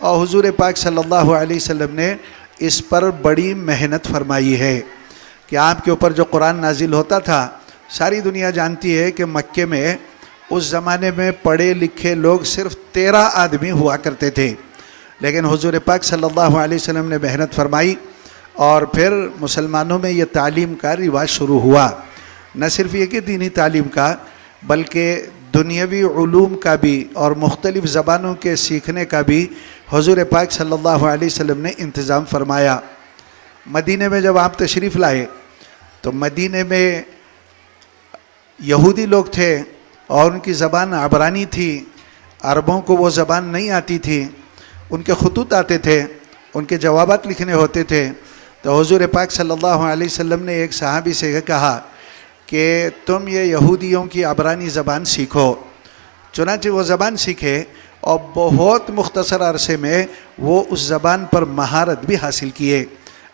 और हुज़ूर पाक सल्लल्लाहु अलैहि वसल्लम ने इस पर बड़ी मेहनत फरमाई है कि आपके ऊपर जो कुरान नाजिल होता था, सारी दुनिया जानती है कि मक्के में उस ज़माने में पढ़े लिखे लोग सिर्फ़ 13 आदमी हुआ करते थे, लेकिन हुज़ूर पाक सल्लल्लाहु अलैहि वसल्लम ने मेहनत फरमाई और फिर मुसलमानों में ये तालीम का रिवाज शुरू हुआ। न सिर्फ ये कि दीनी तालीम का, बल्कि दुनियावी उलूम का भी और मुख्तलिफ़ ज़बानों के सीखने का भी हुज़ूर पाक सल्लल्लाहु अलैहि वसल्लम ने इंतज़ाम फरमाया। मदीने में जब आप तशरीफ़ लाए तो मदीने में यहूदी लोग थे और उनकी ज़बान अबरानी थी। अरबों को वो ज़बान नहीं आती थी, उनके ख़ुतूत आते थे, उनके जवाबात लिखने होते थे। तो हुज़ूर पाक सल्लल्लाहु अलैहि वसल्लम ने एक सहाबी से कहा कि तुम ये यहूदियों की अबरानी ज़बान सीखो। चुनांचे वो ज़बान सीखे और बहुत मुख्तसर अरसे में वो उस ज़बान पर महारत भी हासिल किए,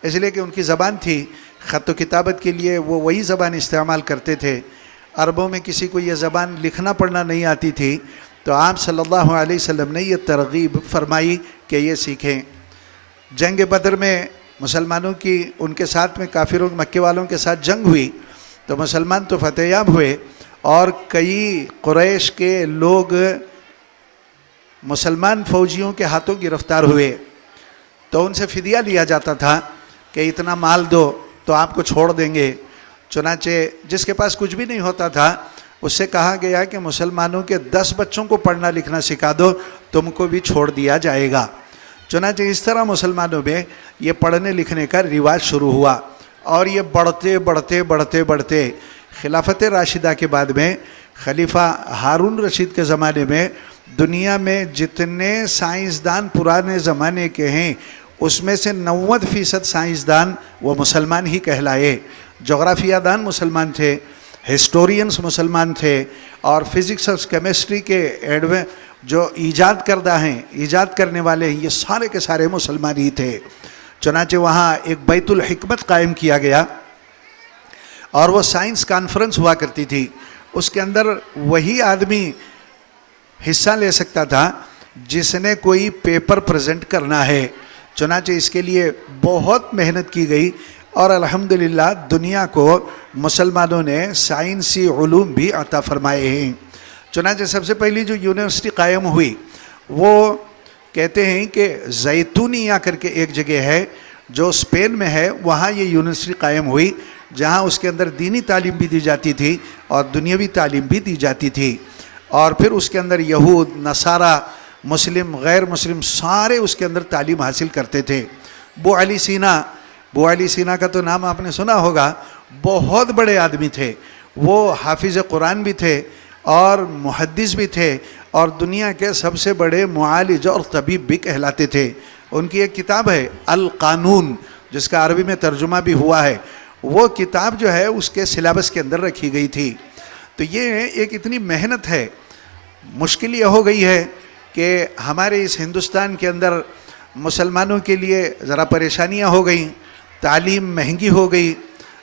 इसलिए कि उनकी ज़बान थी। ख़त व किताबत के लिए वो वही ज़बान इस्तेमाल करते थे। अरबों में किसी को ये ज़बान लिखना पढ़ना नहीं आती थी, तो आप सल्लल्लाहु अलैहि वसल्लम ने ये तरगीब फरमाई कि ये सीखें। जंग बदर में मुसलमानों की उनके साथ में काफिरों मक्के वालों के साथ जंग हुई, तो मुसलमान तो फतेहयाब हुए और कई कुरैश के लोग मुसलमान फ़ौजियों के हाथों गिरफ़्तार हुए। तो उनसे फ़िदिया लिया जाता था कि इतना माल दो तो आपको छोड़ देंगे। चुनांचे जिसके पास कुछ भी नहीं होता था उससे कहा गया कि मुसलमानों के 10 बच्चों को पढ़ना लिखना सिखा दो, तुमको भी छोड़ दिया जाएगा। चुनांचे इस तरह मुसलमानों में ये पढ़ने लिखने का रिवाज शुरू हुआ, और ये बढ़ते बढ़ते बढ़ते बढ़ते खिलाफत राशिदा के बाद में खलीफा हारून रशीद के ज़माने में दुनिया में जितने साइंसदान पुराने ज़माने के हैं उसमें से 90% साइंसदान वो मुसलमान ही कहलाए। जोग्राफियादान मुसलमान थे, हिस्टोरियंस मुसलमान थे, और फिज़िक्स और केमिस्ट्री के जो ईजाद करदा हैं, ईजाद करने वाले हैं, ये सारे के सारे मुसलमान ही थे। चुनांचे वहाँ एक बैतुल हिकमत कायम किया गया और वो साइंस कॉन्फ्रेंस हुआ करती थी। उसके अंदर वही आदमी हिस्सा ले सकता था जिसने कोई पेपर प्रेजेंट करना है। चुनांचे इसके लिए बहुत मेहनत की गई और अल्हम्दुलिल्लाह दुनिया को मुसलमानों ने साइंसी उलूम भी अता फरमाए हैं। चुनांचे सबसे पहली जो यूनिवर्सिटी कायम हुई वो कहते हैं कि जैतूनिया करके एक जगह है जो स्पेन में है, वहाँ ये यूनिवर्सिटी कायम हुई जहाँ उसके अंदर दीनी तालीम भी दी जाती थी और दुनियावी तालीम भी दी जाती थी। और फिर उसके अंदर यहूद, नसारा, मुस्लिम, गैर मुस्लिम सारे उसके अंदर तालीम हासिल करते थे। अबू अली सीना का तो नाम आपने सुना होगा, बहुत बड़े आदमी थे। वो हाफिज़ कुरान भी थे और मुहद्दिस भी थे और दुनिया के सबसे बड़े मुआलिज और तबीब भी कहलाते थे। उनकी एक किताब है अल कानून, जिसका अरबी में तर्जुमा भी हुआ है। वो किताब जो है उसके सिलेबस के अंदर रखी गई थी। तो ये एक इतनी मेहनत है। मुश्किल ये हो गई है कि हमारे इस हिंदुस्तान के अंदर मुसलमानों के लिए ज़रा परेशानियां हो गई, तालीम महंगी हो गई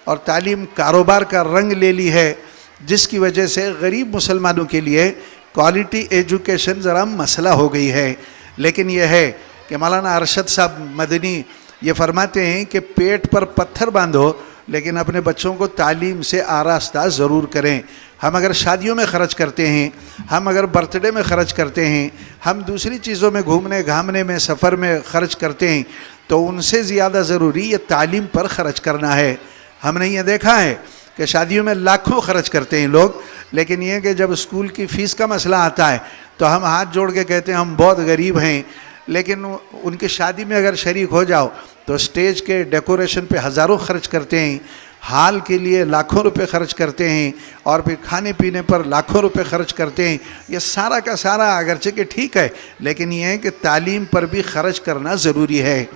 और तालीम कारोबार का रंग ले ली है, जिसकी वजह से गरीब मुसलमानों के लिए क्वालिटी एजुकेशन ज़रा मसला हो गई है। लेकिन यह है कि मौलाना अरशद साहब मदनी ये फरमाते हैं कि पेट पर पत्थर बांधो लेकिन अपने बच्चों को तालीम से आरास्ता ज़रूर करें। हम अगर शादियों में ख़र्च करते हैं, हम अगर बर्थडे में ख़र्च करते हैं, हम दूसरी चीज़ों में घूमने घामने में सफ़र में ख़र्च करते हैं, तो उनसे ज़्यादा ज़रूरी ये तालीम पर ख़र्च करना है। हमने ये देखा है कि शादियों में लाखों ख़र्च करते हैं लोग, लेकिन ये कि जब स्कूल की फ़ीस का मसला आता है तो हम हाथ जोड़ के कहते हैं हम बहुत गरीब हैं। लेकिन उनकी शादी में अगर शरीक हो जाओ तो स्टेज के डेकोरेशन पे हज़ारों खर्च करते हैं, हाल के लिए लाखों रुपए खर्च करते हैं और फिर खाने पीने पर लाखों रुपए खर्च करते हैं। ये सारा का सारा अगरचे कि ठीक है, लेकिन ये है कि तालीम पर भी खर्च करना ज़रूरी है।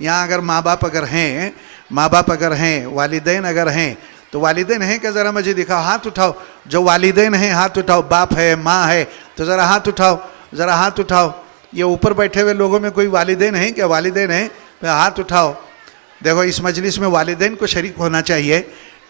यहाँ अगर माँ बाप अगर हैं, वालिदैन अगर हैं, तो वालिदैन हैं क्या? ज़रा मुझे दिखाओ, हाथ उठाओ। जो वालिदैन हैं हाथ उठाओ। बाप है, माँ है, तो ज़रा हाथ उठाओ, ज़रा हाथ उठाओ। ये ऊपर बैठे हुए लोगों में कोई वालिदैन हैं क्या? वालिदैन हैं तो हाथ उठाओ। देखो इस मजलिस में वालिदैन को शरीक होना चाहिए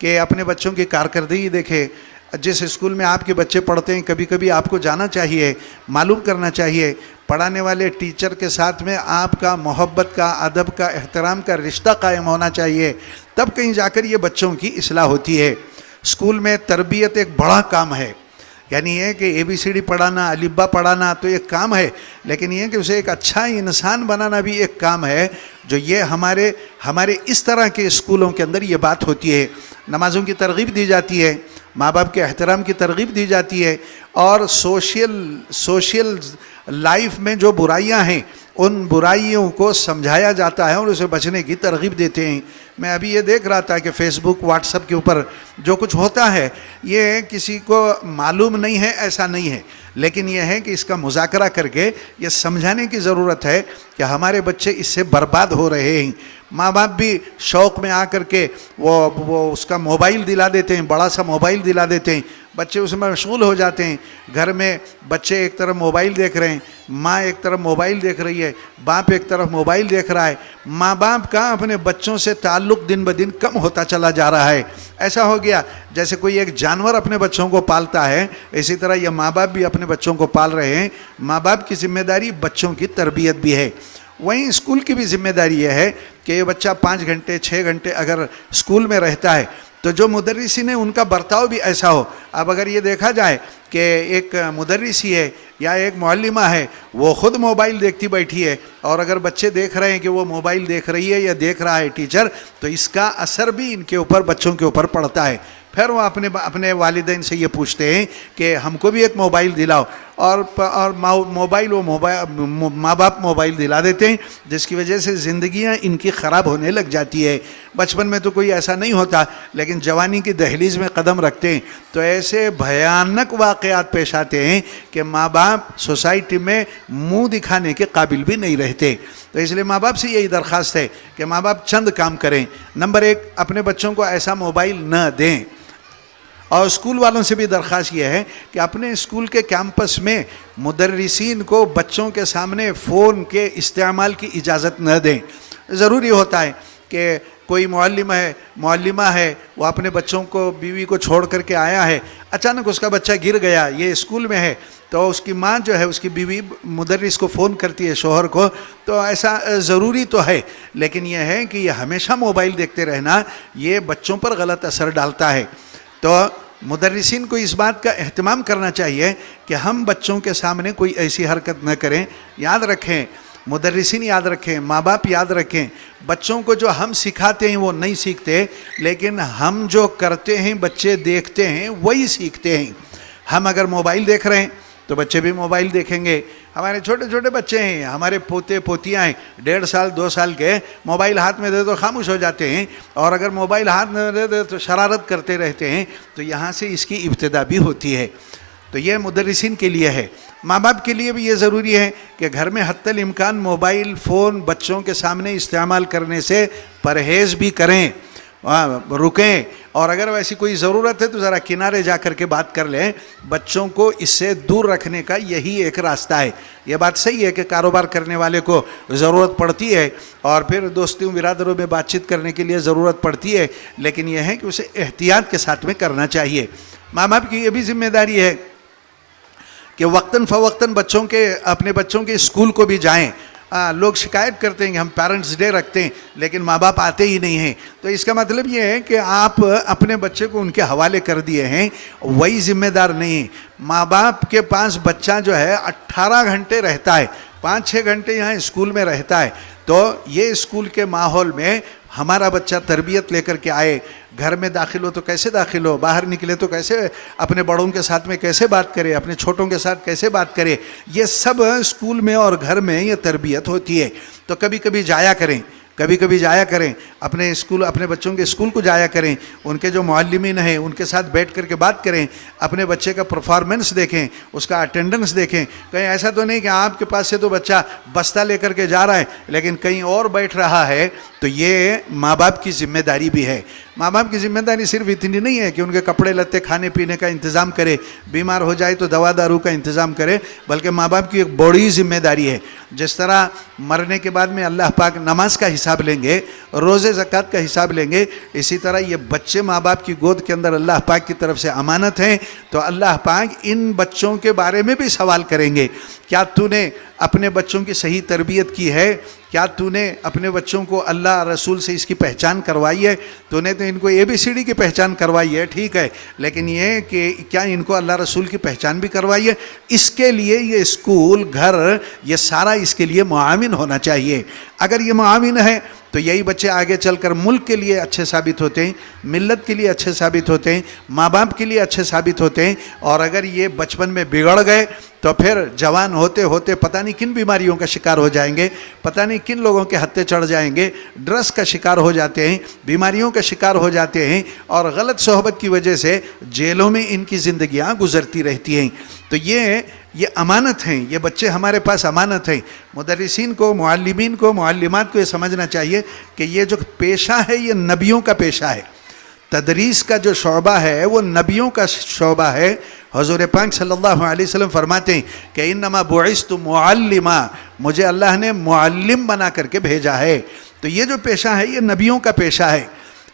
कि अपने बच्चों की कारकर्दगी देखे। जिस स्कूल में आपके बच्चे पढ़ते हैं कभी कभी आपको जाना चाहिए, मालूम करना चाहिए। पढ़ाने वाले टीचर के साथ में आपका मोहब्बत का, अदब का, एहतराम का रिश्ता कायम होना चाहिए, तब कहीं जाकर ये बच्चों की इस्लाह होती है। स्कूल में तरबियत एक बड़ा काम है, यानी ये कि ABCD पढ़ाना, अलिब्बा पढ़ाना तो एक काम है, लेकिन ये कि उसे एक अच्छा इंसान बनाना भी एक काम है। जो ये हमारे इस तरह के स्कूलों के अंदर ये बात होती है। नमाज़ों की तरगीब दी जाती है, माँ बाप के एहतराम की तरगीब दी जाती है और सोशल लाइफ में जो बुराइयां हैं उन बुराइयों को समझाया जाता है और उसे बचने की तरगीब देते हैं। मैं अभी ये देख रहा था कि फेसबुक, व्हाट्सएप के ऊपर जो कुछ होता है ये किसी को मालूम नहीं है, ऐसा नहीं है, लेकिन यह है कि इसका मुज़ाकरा करके ये समझाने की ज़रूरत है कि हमारे बच्चे इससे बर्बाद हो रहे हैं। माँ बाप भी शौक़ में आकर के वो उसका मोबाइल दिला देते हैं, बड़ा सा मोबाइल दिला देते हैं, बच्चे उसमें मशगूल हो जाते हैं। घर में बच्चे एक तरफ मोबाइल देख रहे हैं, माँ एक तरफ मोबाइल देख रही है, बाप एक तरफ मोबाइल देख रहा है। माँ बाप का अपने बच्चों से ताल्लुक़ दिन ब दिन कम होता चला जा रहा है। ऐसा हो गया जैसे कोई एक जानवर अपने बच्चों को पालता है, इसी तरह ये माँ बाप भी अपने बच्चों को पाल रहे हैं। माँ बाप की जिम्मेदारी बच्चों की तरबियत भी है, वहीं स्कूल की भी जिम्मेदारी यह है कि ये बच्चा 5 घंटे 6 घंटे अगर स्कूल में रहता है तो जो मुदर्रिसी ने उनका बर्ताव भी ऐसा हो। अब अगर ये देखा जाए कि एक मुदर्रिसी है या एक मुअल्लिमा है, वो ख़ुद मोबाइल देखती बैठी है और अगर बच्चे देख रहे हैं कि वो मोबाइल देख रही है या देख रहा है टीचर, तो इसका असर भी इनके ऊपर, बच्चों के ऊपर पड़ता है। फिर वो अपने वालिदैन से ये पूछते हैं कि हमको भी एक मोबाइल दिलाओ और माँ बाप मोबाइल दिला देते हैं, जिसकी वजह से ज़िंदगियाँ इनकी ख़राब होने लग जाती है। बचपन में तो कोई ऐसा नहीं होता, लेकिन जवानी की दहलीज़ में कदम रखते हैं तो ऐसे भयानक वाक़यात पेश आते हैं कि माँ बाप सोसाइटी में मुँह दिखाने के काबिल भी नहीं रहते। तो इसलिए माँ बाप से यही दरख्वास्त है कि माँ बाप चंद काम करें। नंबर 1, अपने बच्चों को ऐसा मोबाइल न दें। और स्कूल वालों से भी दरख्वास्त यह है कि अपने स्कूल के कैंपस में मुदर्रिसीन को बच्चों के सामने फ़ोन के इस्तेमाल की इजाज़त न दें। ज़रूरी होता है कि कोई मुअल्लिमा है, वो अपने बच्चों को, बीवी को छोड़ करके आया है, अचानक उसका बच्चा गिर गया, ये स्कूल में है, तो उसकी माँ जो है, उसकी बीवी मुदर्रिस को फ़ोन करती है, शोहर को। तो ऐसा ज़रूरी तो है, लेकिन यह है कि ये हमेशा मोबाइल देखते रहना ये बच्चों पर गलत असर डालता है। तो मुदर्रिसीन को इस बात का एहतमाम करना चाहिए कि हम बच्चों के सामने कोई ऐसी हरकत न करें। याद रखें, मुदर्रिसीन याद रखें, माँ बाप याद रखें, बच्चों को जो हम सिखाते हैं वो नहीं सीखते, लेकिन हम जो करते हैं बच्चे देखते हैं वही सीखते हैं। हम अगर मोबाइल देख रहे हैं तो बच्चे भी मोबाइल देखेंगे। हमारे छोटे छोटे बच्चे हैं, हमारे पोते पोतियाँ हैं 1.5 साल 2 साल के, मोबाइल हाथ में दे तो खामोश हो जाते हैं, और अगर मोबाइल हाथ में दे तो शरारत करते रहते हैं। तो यहाँ से इसकी इब्तिदा भी होती है। तो ये मुदर्रिसीन के लिए है। माँ बाप के लिए भी ये ज़रूरी है कि घर में हत्तल इम्कान मोबाइल फ़ोन बच्चों के सामने इस्तेमाल करने से परहेज़ भी करें, रुकें, और अगर वैसी कोई ज़रूरत है तो ज़रा किनारे जा कर के बात कर लें। बच्चों को इससे दूर रखने का यही एक रास्ता है। ये बात सही है कि कारोबार करने वाले को ज़रूरत पड़ती है और फिर दोस्तों बिरादरों में बातचीत करने के लिए ज़रूरत पड़ती है, लेकिन यह है कि उसे एहतियात के साथ में करना चाहिए। माँ बाप की ये भी जिम्मेदारी है कि वक्तन फ़वक्तन अपने बच्चों के स्कूल को भी जाएं। लोग शिकायत करते हैं कि हम पेरेंट्स डे रखते हैं लेकिन माँ बाप आते ही नहीं हैं। तो इसका मतलब ये है कि आप अपने बच्चे को उनके हवाले कर दिए हैं, वही जिम्मेदार नहीं है। माँ बाप के पास बच्चा जो है 18 घंटे रहता है, 5-6 घंटे यहाँ स्कूल में रहता है। तो ये स्कूल के माहौल में हमारा बच्चा तरबियत लेकर के आए, घर में दाखिल हो तो कैसे दाखिल हो, बाहर निकले तो कैसे अपने बड़ों के साथ में कैसे बात करे, अपने छोटों के साथ कैसे बात करे, ये सब स्कूल में और घर में ये तरबियत होती है। तो कभी कभी जाया करें, अपने स्कूल, अपने बच्चों के स्कूल को जाया करें, उनके जो मुअल्लिमीन हैं उनके साथ बैठ करके बात करें, अपने बच्चे का परफॉर्मेंस देखें, उसका अटेंडेंस देखें। कहीं ऐसा तो नहीं कि आपके पास से तो बच्चा बस्ता लेकर के जा रहा है लेकिन कहीं और बैठ रहा है। तो ये माँ बाप की जिम्मेदारी भी है। माँ बाप की जिम्मेदारी सिर्फ इतनी नहीं है कि उनके कपड़े लत्ते खाने पीने का इंतज़ाम करे, बीमार हो जाए तो दवा दारू का इंतज़ाम करे, बल्कि माँ बाप की एक बड़ी जिम्मेदारी है। जिस तरह मरने के बाद में अल्लाह पाक नमाज का हिसाब लेंगे, रोज़े ज़कात का हिसाब लेंगे, इसी तरह ये बच्चे माँ बाप की गोद के अंदर अल्लाह पाक की तरफ से अमानत हैं। तो अल्लाह पाक इन बच्चों के बारे में भी सवाल करेंगे, क्या तूने अपने बच्चों की सही तरबियत की है, क्या तूने अपने बच्चों को अल्लाह रसूल से इसकी पहचान करवाई है। तूने तो इनको ABCD की पहचान करवाई है, ठीक है, लेकिन ये कि क्या इनको अल्लाह रसूल की पहचान भी करवाई है। इसके लिए ये स्कूल, घर, ये सारा इसके लिए मुआविन होना चाहिए। अगर ये मुआविन है तो यही बच्चे आगे चलकर मुल्क के लिए अच्छे साबित होते हैं, मिल्लत के लिए अच्छे साबित होते हैं, माँ बाप के लिए अच्छे साबित होते हैं। और अगर ये बचपन में बिगड़ गए तो फिर जवान होते होते पता नहीं किन बीमारियों का शिकार हो जाएंगे, पता नहीं किन लोगों के हत्थे चढ़ जाएंगे, ड्रग्स का शिकार हो जाते हैं, बीमारियों का शिकार हो जाते हैं, और गलत सोहबत की वजह से जेलों में इनकी ज़िंदगियाँ गुजरती रहती हैं। तो ये अमानत हैं, ये बच्चे हमारे पास अमानत हैं। मुदर्रिसीन को, मुअल्लिमीन को, मुअल्लिमात को ये समझना चाहिए कि ये जो पेशा है ये नबियों का पेशा है। तदरीस का जो शोबा है वो नबियों का शोबा है। हुज़ूर पाक सल्लल्लाहु अलैहि वसल्लम फरमाते हैं कि इन्नमा बुइस्तु मुअल्लिमा, मुझे अल्लाह ने मुअल्लिम बना करके भेजा है। तो ये जो पेशा है ये नबियों का पेशा है,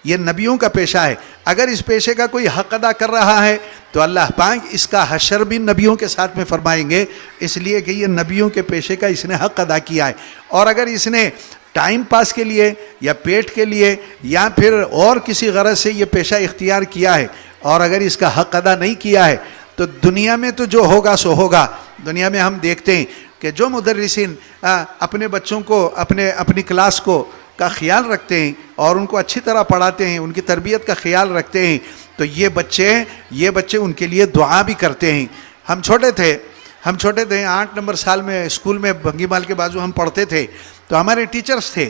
ये नबियों का पेशा है। अगर इस पेशे का कोई हक़ अदा कर रहा है तो अल्लाह पाक इसका हशर भी नबियों के साथ में फरमाएंगे, इसलिए कि ये नबियों के पेशे का इसने हक़ अदा किया है। और अगर इसने टाइम पास के लिए या पेट के लिए या फिर और किसी गरज से ये पेशा इख्तियार किया है और अगर इसका हक़ अदा नहीं किया है तो दुनिया में तो जो होगा सो होगा। दुनिया में हम देखते हैं कि जो मुदर्रिसीन अपने बच्चों को, अपनी क्लास को का ख्याल रखते हैं और उनको अच्छी तरह पढ़ाते हैं, उनकी तरबियत का ख्याल रखते हैं, तो ये बच्चे उनके लिए दुआ भी करते हैं। हम छोटे थे 8 नंबर साल में स्कूल में भंगीमाल के बाजू हम पढ़ते थे, तो हमारे टीचर्स थे,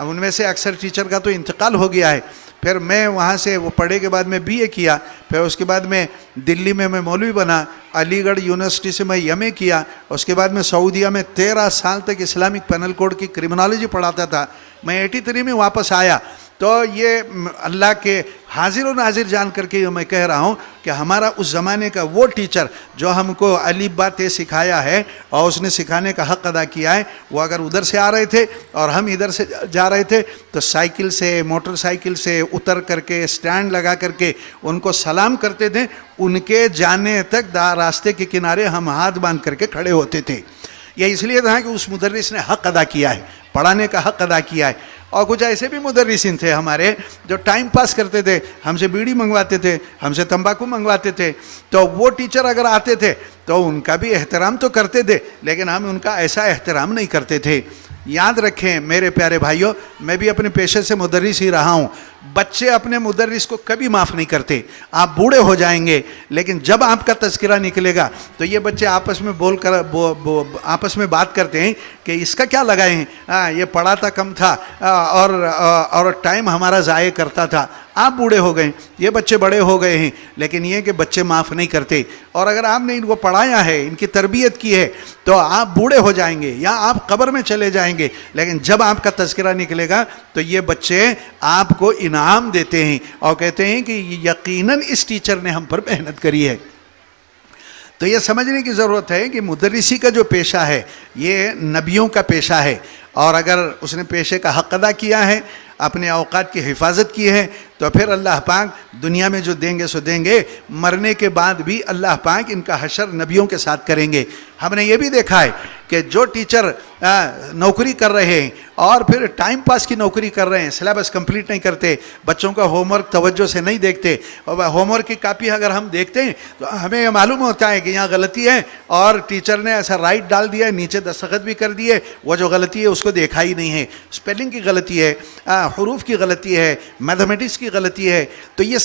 उनमें से अक्सर टीचर का तो इंतकाल हो गया है। फिर मैं वहाँ से वो पढ़े के बाद में BA किया, फिर उसके बाद में दिल्ली में मैं मौलवी बना, अलीगढ़ यूनिवर्सिटी से मैं MA किया, उसके बाद में सऊदीया में 13 साल तक इस्लामिक पेनल कोड की क्रिमिनोलॉजी पढ़ाता था। मैं 83 में वापस आया तो ये अल्लाह के हाजिर व नाजिर जान करके मैं कह रहा हूँ कि हमारा उस ज़माने का वो टीचर जो हमको अलीफ बा ते सिखाया है और उसने सिखाने का हक़ अदा किया है, वो अगर उधर से आ रहे थे और हम इधर से जा रहे थे तो साइकिल से मोटरसाइकिल से उतर करके स्टैंड लगा करके उनको सलाम करते थे। उनके जाने तक रास्ते के किनारे हम हाथ बांध करके खड़े होते थे। यह इसलिए था कि उस मुदर्रिस ने हक़ अदा किया है, पढ़ाने का हक़ अदा किया है। और कुछ ऐसे भी मुदर्रिसिन थे हमारे जो टाइम पास करते थे, हमसे बीड़ी मंगवाते थे, हमसे तंबाकू मंगवाते थे। तो वो टीचर अगर आते थे तो उनका भी एहतराम तो करते थे, लेकिन हम उनका ऐसा एहतराम नहीं करते थे। याद रखें मेरे प्यारे भाइयों, मैं भी अपने पेशे से मुदर्रिस ही रहा हूँ। बच्चे अपने मुदर्रिस को कभी माफ़ नहीं करते। आप बूढ़े हो जाएंगे लेकिन जब आपका तज़किरा निकलेगा तो ये बच्चे आपस में आपस में बात करते हैं कि इसका क्या लगाए हैं, ये पढ़ाता कम था और टाइम हमारा ज़ाये करता था। आप बूढ़े हो गए, ये बच्चे बड़े हो गए हैं, लेकिन ये कि बच्चे माफ़ नहीं करते। और अगर आपने इनको पढ़ाया है, इनकी तरबियत की है, तो आप बूढ़े हो जाएंगे या आप कब्र में चले जाएंगे, लेकिन जब आपका तज़किरा निकलेगा तो ये बच्चे आपको इनाम देते हैं और कहते हैं कि यकीनन इस टीचर ने हम पर मेहनत करी है। तो ये समझने की ज़रूरत है कि मुदर्रिसी का जो पेशा है ये नबियों का पेशा है, और अगर उसने पेशे का हक़ अदा किया है, अपने औकात की हिफाजत की है, तो फिर अल्लाह पाक दुनिया में जो देंगे सो देंगे, मरने के बाद भी अल्लाह पाक इनका हशर नबियों के साथ करेंगे। हमने ये भी देखा है कि जो टीचर नौकरी कर रहे हैं और फिर टाइम पास की नौकरी कर रहे हैं, सिलेबस कंप्लीट नहीं करते, बच्चों का होमवर्क तवज्जो से नहीं देखते, और होमवर्क की कापी अगर हम देखते हैं तो हमें ये मालूम होता है कि यहाँ गलती है और टीचर ने ऐसा राइट डाल दिया है, नीचे दस्तखत भी कर दिए, वो जो गलती है उसको देखा ही नहीं है। स्पेलिंग की गलती है, हरूफ की गलती है, मैथमेटिक्स की गलती है। तो ये